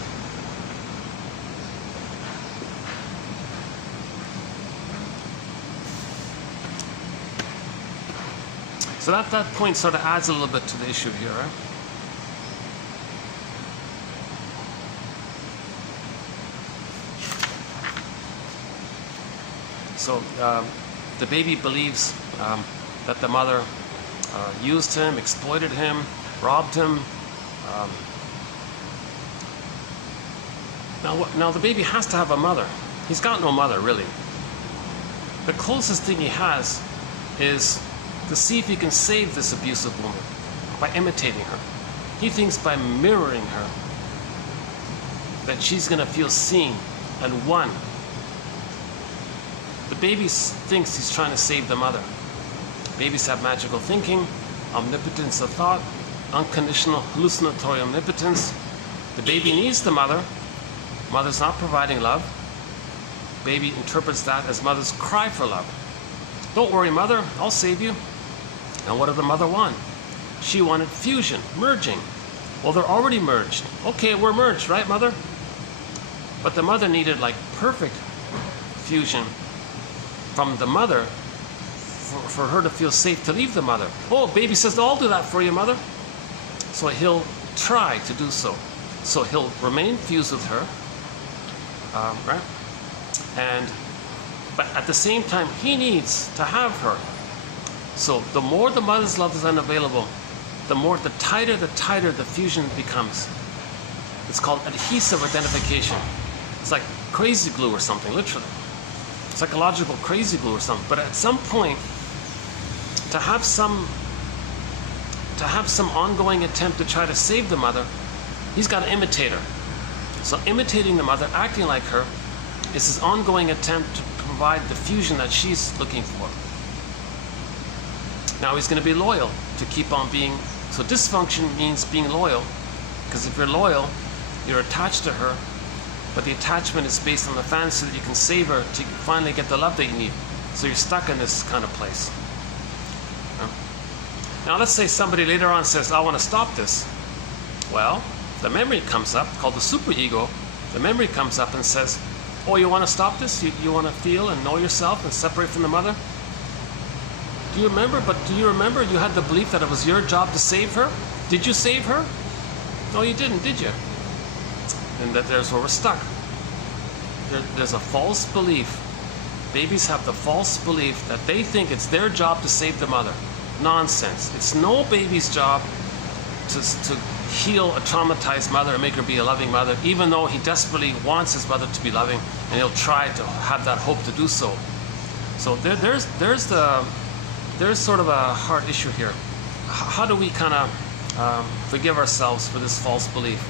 So that point sort of adds a little bit to the issue here, right? So the baby believes that the mother used him, exploited him, robbed him. Now the baby has to have a mother. He's got no mother, really. The closest thing he has is to see if he can save this abusive woman by imitating her. He thinks by mirroring her that she's going to feel seen and won. The baby thinks he's trying to save the mother. Babies have magical thinking, omnipotence of thought, unconditional hallucinatory omnipotence. The baby needs the mother. Mother's not providing love. Baby interprets that as mother's cry for love. Don't worry, mother, I'll save you. And what did the mother want? She wanted fusion, merging. Well, they're already merged. Okay, we're merged, right, mother? But the mother needed like perfect fusion from the mother for her to feel safe to leave the mother. Oh, baby says, I'll do that for you, mother. So he'll try to do so. So he'll remain fused with her, right? But at the same time, he needs to have her. So the more the mother's love is unavailable, the tighter the fusion becomes. It's called adhesive identification. It's like crazy glue or something, literally. Psychological crazy glue or something. But at some point, to have some ongoing attempt to try to save the mother, he's got to imitate her. So imitating the mother, acting like her, is his ongoing attempt to provide the fusion that she's looking for. Now he's going to be loyal to keep on being. So dysfunction means being loyal, because if you're loyal, you're attached to her, but the attachment is based on the fantasy that you can save her to finally get the love that you need. So you're stuck in this kind of place. Now let's say somebody later on says, I want to stop this. Well, the memory comes up, called the superego. The memory comes up and says, oh, you want to stop this? You want to feel and know yourself and separate from the mother? Do you remember you had the belief that it was your job to save her? Did you save her? No, you didn't, did you? And there's where we're stuck. There's a false belief. Babies have the false belief that they think it's their job to save the mother. Nonsense. It's no baby's job to heal a traumatized mother and make her be a loving mother, even though he desperately wants his mother to be loving, and he'll try to have that hope to do so. So there's sort of a hard issue here. How do we kind of forgive ourselves for this false belief?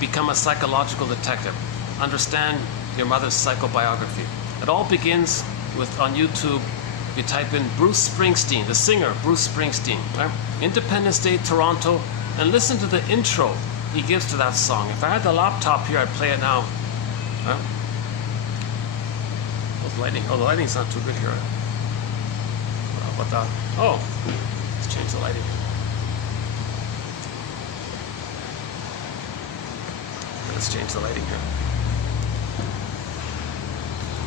Become a psychological detective. Understand your mother's psychobiography. It all begins with, on YouTube, you type in Bruce Springsteen, the singer Bruce Springsteen, right? Independence Day, Toronto, and listen to the intro he gives to that song. If I had the laptop here, I'd play it now. Right? The lighting's not too good here. How about that? Oh, let's change the lighting. Let's change the lighting here.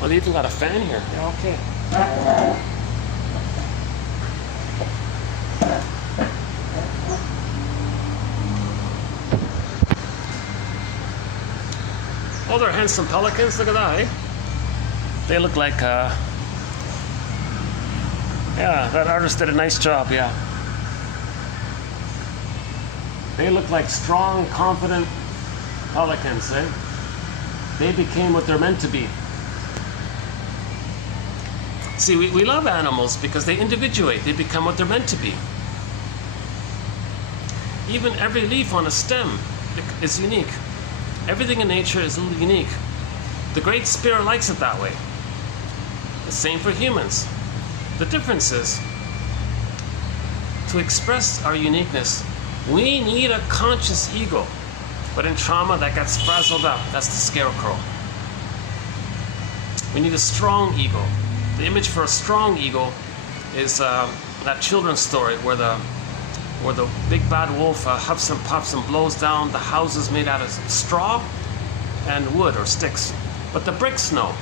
Oh, they even got a fan here. Yeah, okay. Oh, they're handsome pelicans. Look at that, eh? They look like, yeah, that artist did a nice job, yeah. They look like strong, confident pelicans, eh? They became what they're meant to be. See, we love animals because they individuate. They become what they're meant to be. Even every leaf on a stem is unique. Everything in nature is unique. The Great Spirit likes it that way. The same for humans. The difference is, to express our uniqueness, we need a conscious ego. But in trauma, that gets frazzled up. That's the scarecrow. We need a strong ego. The image for a strong ego is that children's story where the big bad wolf huffs and puffs and blows down the houses made out of straw and wood or sticks. But the bricks know.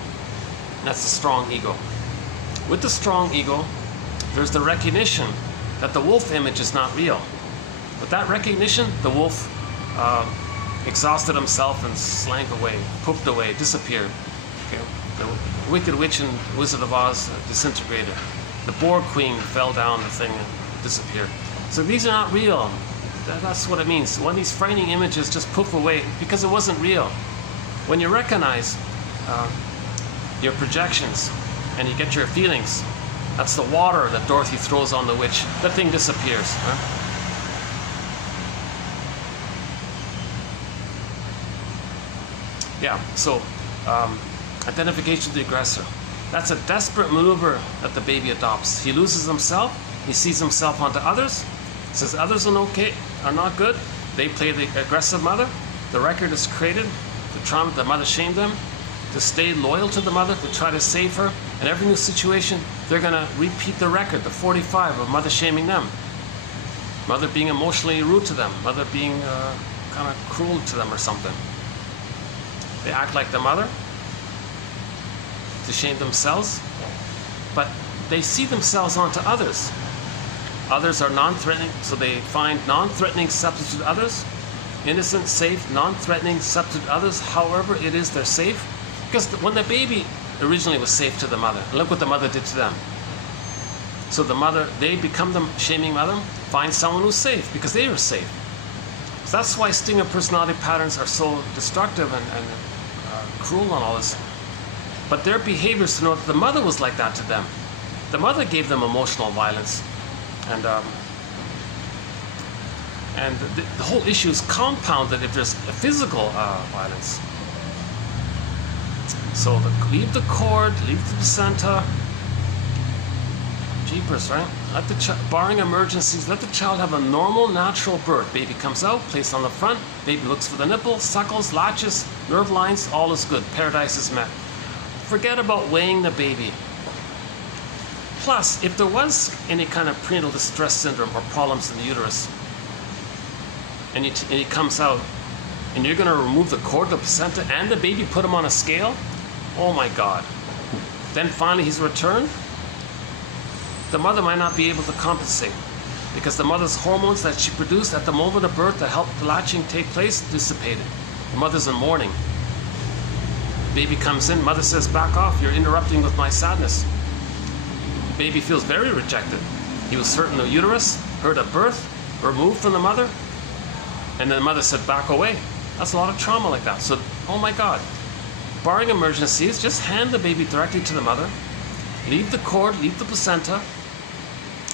That's the strong ego. With the strong ego, there's the recognition that the wolf image is not real. With that recognition, the wolf exhausted himself and slank away, pooped away, disappeared. Okay? The Wicked Witch and Wizard of Oz disintegrated. The Boar Queen fell down the thing and disappeared. So these are not real. That's what it means. When these frightening images just poof away because it wasn't real. When you recognize your projections and you get your feelings, that's the water that Dorothy throws on the witch. That thing disappears. Huh? Yeah, so identification with the aggressor. That's a desperate maneuver that the baby adopts. He loses himself, he sees himself onto others, says others are not good, they play the aggressive mother, the record is created, the mother shamed them, to stay loyal to the mother, to try to save her. In every new situation, they're going to repeat the record, the 45 of mother shaming them. Mother being emotionally rude to them, mother being kind of cruel to them or something. They act like the mother to shame themselves, but they see themselves onto others. Others are non-threatening, so they find non-threatening substitute others. Innocent, safe, non-threatening substitute others. However it is they're safe. Because when the baby originally was safe to the mother, look what the mother did to them. So the mother, they become the shaming mother, find someone who's safe because they were safe. So that's why stinger personality patterns are so destructive and cruel and all this. But their behaviors to know that the mother was like that to them. The mother gave them emotional violence. And the whole issue is compounded if there's a physical violence. So leave the cord, leave the placenta. Jeepers, right? Barring emergencies, let the child have a normal, natural birth. Baby comes out, placed on the front. Baby looks for the nipple, suckles, latches, nerve lines, all is good. Paradise is met. Forget about weighing the baby. Plus, if there was any kind of prenatal distress syndrome or problems in the uterus, and he comes out, and you're going to remove the cord, the placenta, and the baby, put him on a scale, oh my God. Then finally he's returned. The mother might not be able to compensate because the mother's hormones that she produced at the moment of birth that helped the latching take place dissipated. The mother's in mourning. Baby comes in, mother says, back off, you're interrupting with my sadness. Baby feels very rejected. He was hurt in the uterus, hurt at birth, removed from the mother, and then the mother said, back away. That's a lot of trauma like that. So, oh my God. Barring emergencies, just hand the baby directly to the mother. Leave the cord, leave the placenta.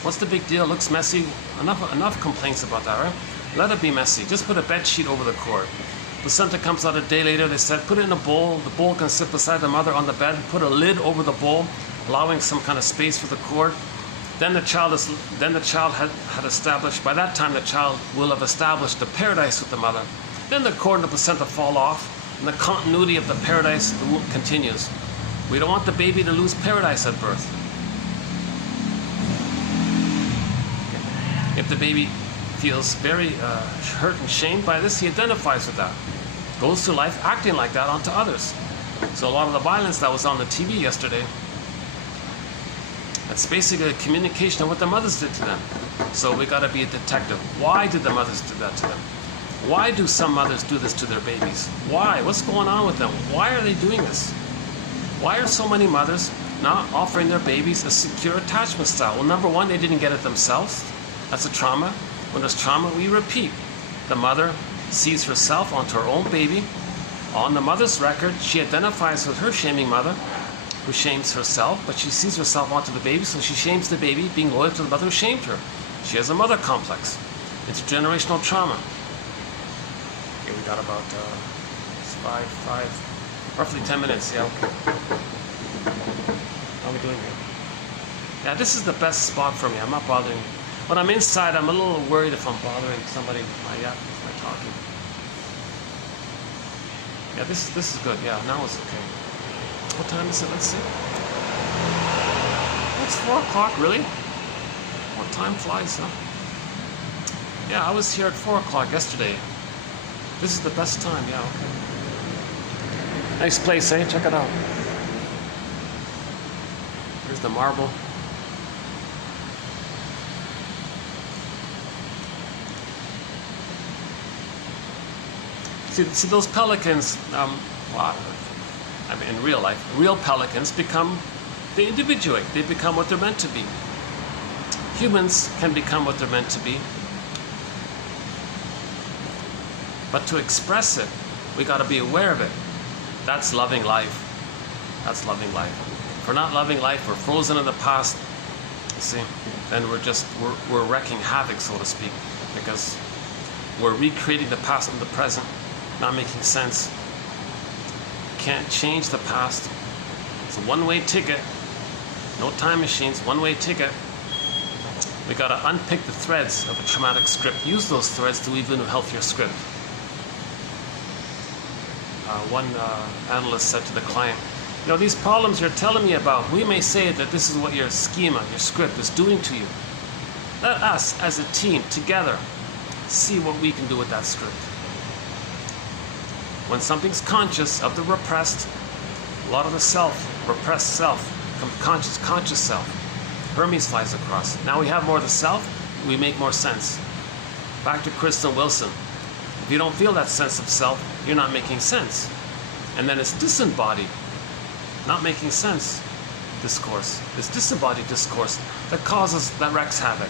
What's the big deal? Looks messy. Enough complaints about that, right? Let it be messy. Just put a bed sheet over the cord. Placenta comes out a day later. They said, put it in a bowl. The bowl can sit beside the mother on the bed. Put a lid over the bowl, allowing some kind of space for the cord. Then the child had established. By that time, the child will have established the paradise with the mother. Then the cord and the placenta fall off, and the continuity of the paradise continues. We don't want the baby to lose paradise at birth. If the baby feels very hurt and shamed by this, he identifies with that. Goes through life acting like that onto others. So a lot of the violence that was on the TV yesterday, that's basically a communication of what the mothers did to them. So we got to be a detective. Why did the mothers do that to them? Why do some mothers do this to their babies? Why? What's going on with them? Why are they doing this? Why are so many mothers not offering their babies a secure attachment style? Well, number one, they didn't get it themselves. That's a trauma. When there's trauma, we repeat. The mother sees herself onto her own baby. On the mother's record, she identifies with her shaming mother, who shames herself, but she sees herself onto the baby, so she shames the baby, being loyal to the mother who shamed her. She has a mother complex. It's generational trauma. Okay, we got about roughly 10 minutes. Yeah, okay. How are we doing here? Yeah, this is the best spot for me. I'm not bothering. When I'm inside, I'm a little worried if I'm bothering somebody with my talking. Yeah, this is good. Yeah, now it's okay. What time is it? Let's see. It's 4 o'clock, really? What time flies, huh? Yeah, I was here at 4 o'clock yesterday. This is the best time, yeah, okay. Nice place, eh? Check it out. Here's the marble. See those pelicans, well, I mean, in real life, real pelicans they individuate. They become what they're meant to be. Humans can become what they're meant to be. But to express it, we got to be aware of it. That's loving life. That's loving life. If we're not loving life, we're frozen in the past, you see, then we're wreaking havoc, so to speak, because we're recreating the past and the present, not making sense. Can't change the past. It's a one-way ticket. No time machines, one-way ticket. We got to unpick the threads of a traumatic script. Use those threads to weave in a healthier script. One analyst said to the client, you know, these problems you're telling me about, we may say that this is what your schema, your script is doing to you. Let us, as a team, together, see what we can do with that script. When something's conscious of the repressed, a lot of the self, repressed self, becomes conscious self. Hermes flies across. Now we have more of the self, we make more sense. Back to Kristen Wilson. If you don't feel that sense of self, you're not making sense. And then it's disembodied, not making sense discourse. It's disembodied discourse that wreaks havoc.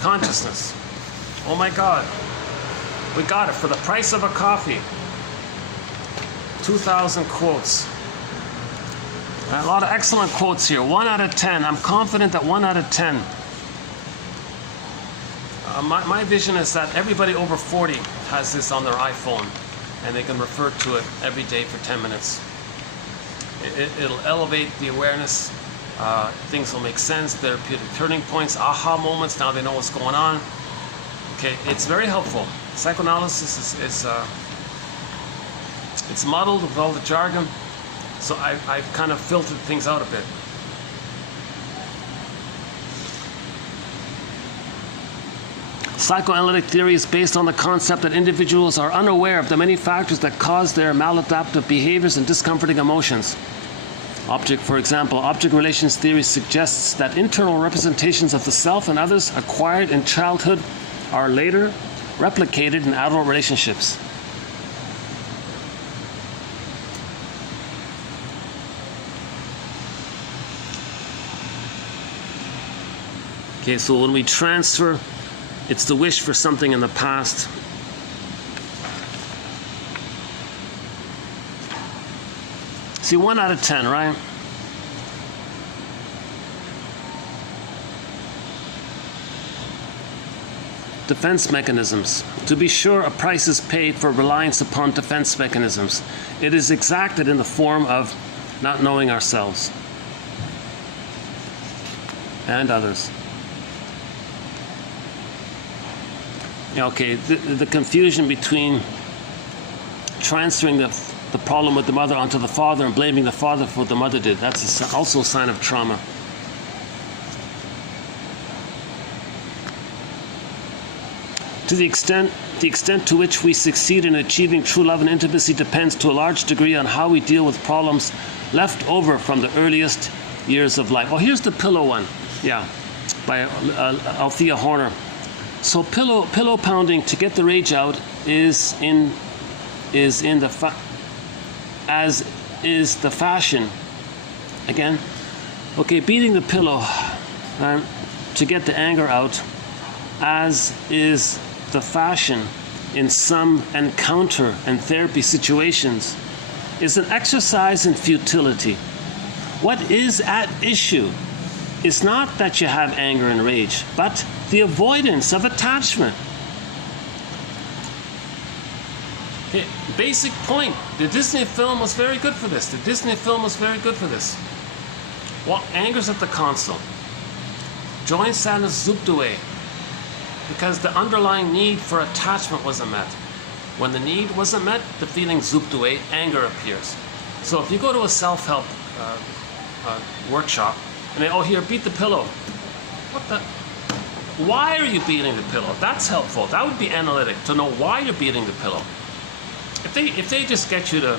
Consciousness. Oh my God. We got it for the price of a coffee. 2,000 quotes. A lot of excellent quotes here. 1 out of 10. I'm confident that 1 out of 10. My vision is that everybody over 40 has this on their iPhone and they can refer to it every day for 10 minutes. It'll elevate the awareness. Things will make sense. Therapeutic turning points, aha moments. Now they know what's going on. Okay, it's very helpful. Psychoanalysis is it's muddled with all the jargon, so I've kind of filtered things out a bit. Psychoanalytic theory is based on the concept that individuals are unaware of the many factors that cause their maladaptive behaviors and discomforting emotions. For example, object relations theory suggests that internal representations of the self and others acquired in childhood are later replicated in adult relationships. Okay, so when we transfer, it's the wish for something in the past. See, 1 out of 10, right? Defense mechanisms. To be sure, a price is paid for reliance upon defense mechanisms. It is exacted in the form of not knowing ourselves and others. Okay, the confusion between transferring the problem with the mother onto the father and blaming the father for what the mother did, that's also a sign of trauma. To the extent to which we succeed in achieving true love and intimacy depends to a large degree on how we deal with problems left over from the earliest years of life. Oh, here's the pillow one, yeah, by Althea Horner. So pillow pounding to get the rage out is the fashion. Again, okay, beating the pillow to get the anger out, as is the fashion in some encounter and therapy situations, is an exercise in futility. What is at issue is not that you have anger and rage, but the avoidance of attachment. Okay, basic point. The Disney film was very good for this. Well, anger's at the console. Join sadness zooped away because the underlying need for attachment wasn't met. When the need wasn't met, the feeling zooped away, anger appears. So if you go to a self-help workshop and they, oh, here, beat the pillow. What the? Why are you beating the pillow? That's helpful. That would be analytic, to know why you're beating the pillow. If they just get you to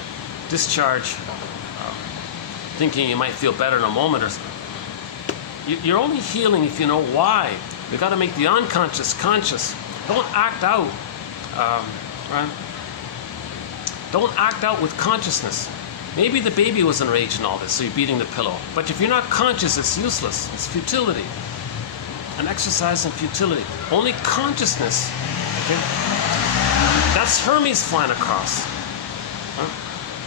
discharge thinking you might feel better in a moment or something, you're only healing if you know why. We've got to make the unconscious conscious. Don't act out. Right? Don't act out with consciousness. Maybe the baby was enraged in all this, so you're beating the pillow. But if you're not conscious, it's useless. It's futility. An exercise in futility. Only consciousness. Okay? That's Hermes flying across. Huh?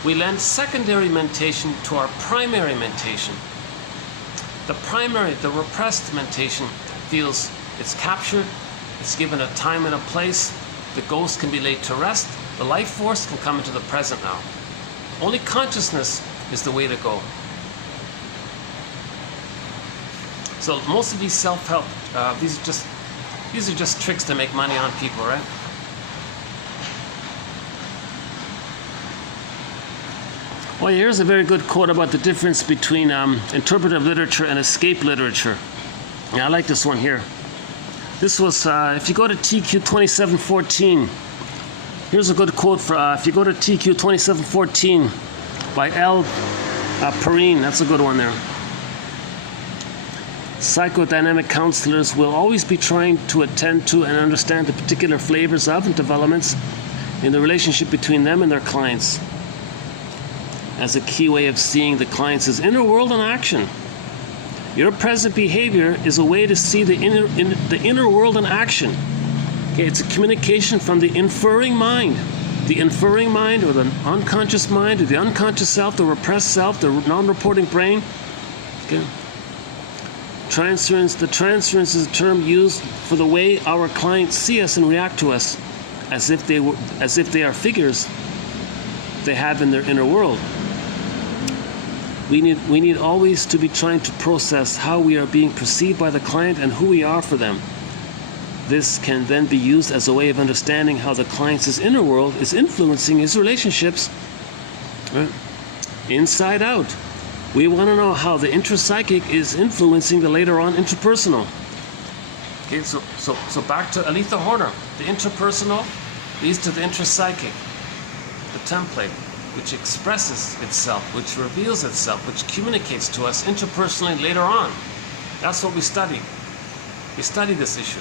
We lend secondary mentation to our primary mentation. The primary, the repressed mentation, feels it's captured, it's given a time and a place, the ghost can be laid to rest, the life force can come into the present now. Only consciousness is the way to go. So most of these self-help, these are just tricks to make money on people, right? Well, here's a very good quote about the difference between interpretive literature and escape literature. Yeah, I like this one here. This was, if you go to TQ 2714, here's a good quote for, if you go to TQ 2714 by L. Perrine, that's a good one there. Psychodynamic counselors will always be trying to attend to and understand the particular flavors of and developments in the relationship between them and their clients, as a key way of seeing the client's inner world in action. Your present behavior is a way to see the inner world in action. Okay, it's a communication from the inferring mind. The inferring mind, or the unconscious mind, or the unconscious self, the repressed self, the non-reporting brain. Okay. The transference is a term used for the way our clients see us and react to us, as if they are figures they have in their inner world. We need always to be trying to process how we are being perceived by the client and who we are for them. This can then be used as a way of understanding how the client's inner world is influencing his relationships, right? Inside out. We want to know how the intrapsychic is influencing the later on interpersonal. Okay, so back to Aletha Horner. The interpersonal leads to the intrapsychic, the template, which expresses itself, which reveals itself, which communicates to us interpersonally later on. That's what we study. We study this issue.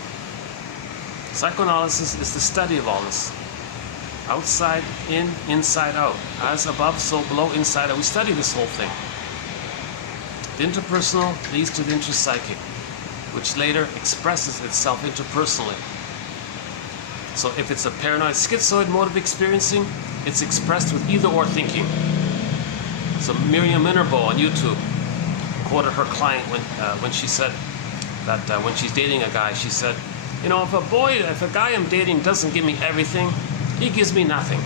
Psychoanalysis is the study of all this. Outside in, inside out. As above, so below, inside out. We study this whole thing. The interpersonal leads to the intrapsychic, which later expresses itself interpersonally. So if it's a paranoid schizoid mode of experiencing, it's expressed with either-or thinking. So Miriam Minerbo on YouTube quoted her client when she said that when she's dating a guy, she said, you know, if a guy I'm dating doesn't give me everything, he gives me nothing.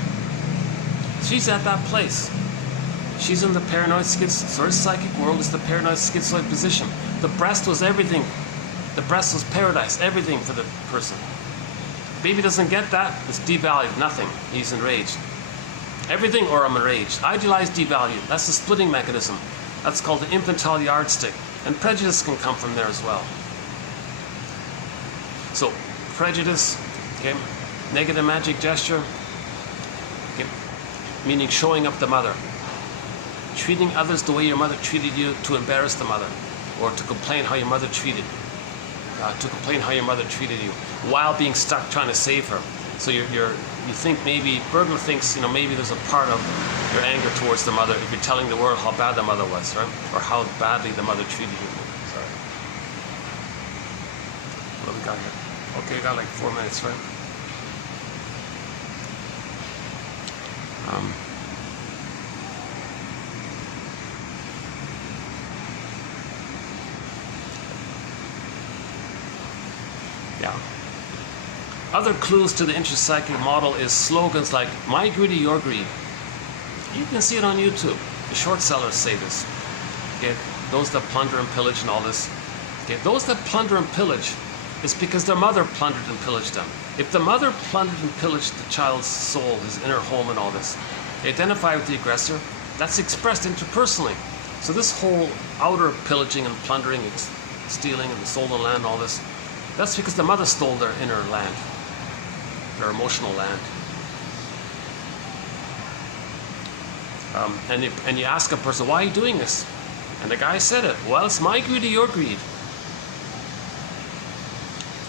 She's at that place. She's in the paranoid schizoid. So her psychic world is the paranoid schizoid position. The breast was everything. The breast was paradise, everything for the person. Baby doesn't get that, it's devalued, nothing. He's enraged. Everything or I'm enraged. Idealized, devalued. That's the splitting mechanism. That's called the infantile yardstick. And prejudice can come from there as well. So, prejudice, okay, negative magic gesture, okay, meaning showing up the mother. Treating others the way your mother treated you to embarrass the mother, or to complain how your mother treated you, while being stuck trying to save her. So you think maybe, Berger thinks, you know, maybe there's a part of your anger towards the mother if you're telling the world how bad the mother was, right? Or how badly the mother treated you. Sorry. What do we got here? Okay, we got like 4 minutes, right? Yeah. Other clues to the intrapsychic model is slogans like, my greedy, your greed. You can see it on YouTube. The short sellers say this. Okay? Those that plunder and pillage and all this. Okay? Those that plunder and pillage It's because their mother plundered and pillaged them. If the mother plundered and pillaged the child's soul, his inner home and all this, they identify with the aggressor. That's expressed interpersonally. So this whole outer pillaging and plundering, stealing and the stolen land and all this, that's because the mother stole their inner land, their emotional land. And you ask a person, why are you doing this? And the guy said it. Well, it's my greed or your greed.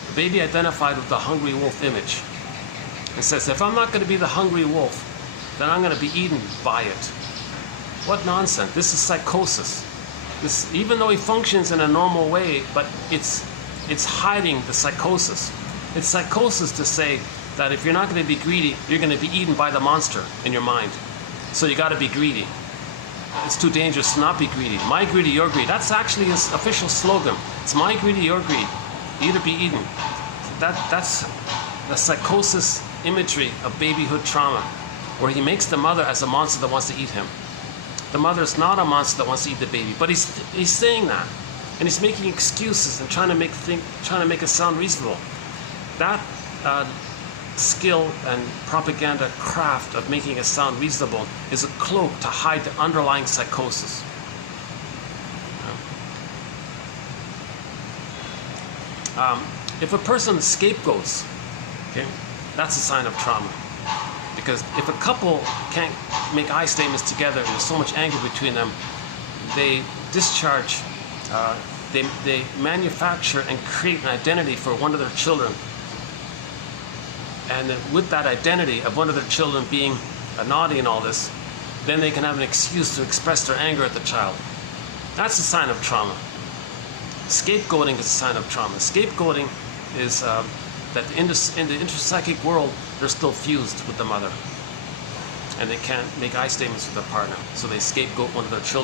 The baby identified with the hungry wolf image and says, if I'm not going to be the hungry wolf, then I'm going to be eaten by it. What nonsense. This is psychosis. This, even though he functions in a normal way, but it's hiding the psychosis. It's psychosis to say that if you're not going to be greedy, you're going to be eaten by the monster in your mind. So you got to be greedy. It's too dangerous to not be greedy. My greed or your greed. That's actually his official slogan. It's my greed or your greed. Either be eaten. That's the psychosis imagery of babyhood trauma, where he makes the mother as a monster that wants to eat him. The mother is not a monster that wants to eat the baby, but he's saying that, and he's making excuses and trying to make it sound reasonable. That skill and propaganda craft of making it sound reasonable is a cloak to hide the underlying psychosis. If a person scapegoats, okay, that's a sign of trauma. Because if a couple can't make I statements together and there's so much anger between them, they discharge, they manufacture and create an identity for one of their children. And with that identity of one of their children being naughty and all this, then they can have an excuse to express their anger at the child. That's a sign of trauma. Scapegoating is a sign of trauma. Scapegoating is that in the interpsychic world, they're still fused with the mother. And they can't make I statements with their partner. So they scapegoat one of their children.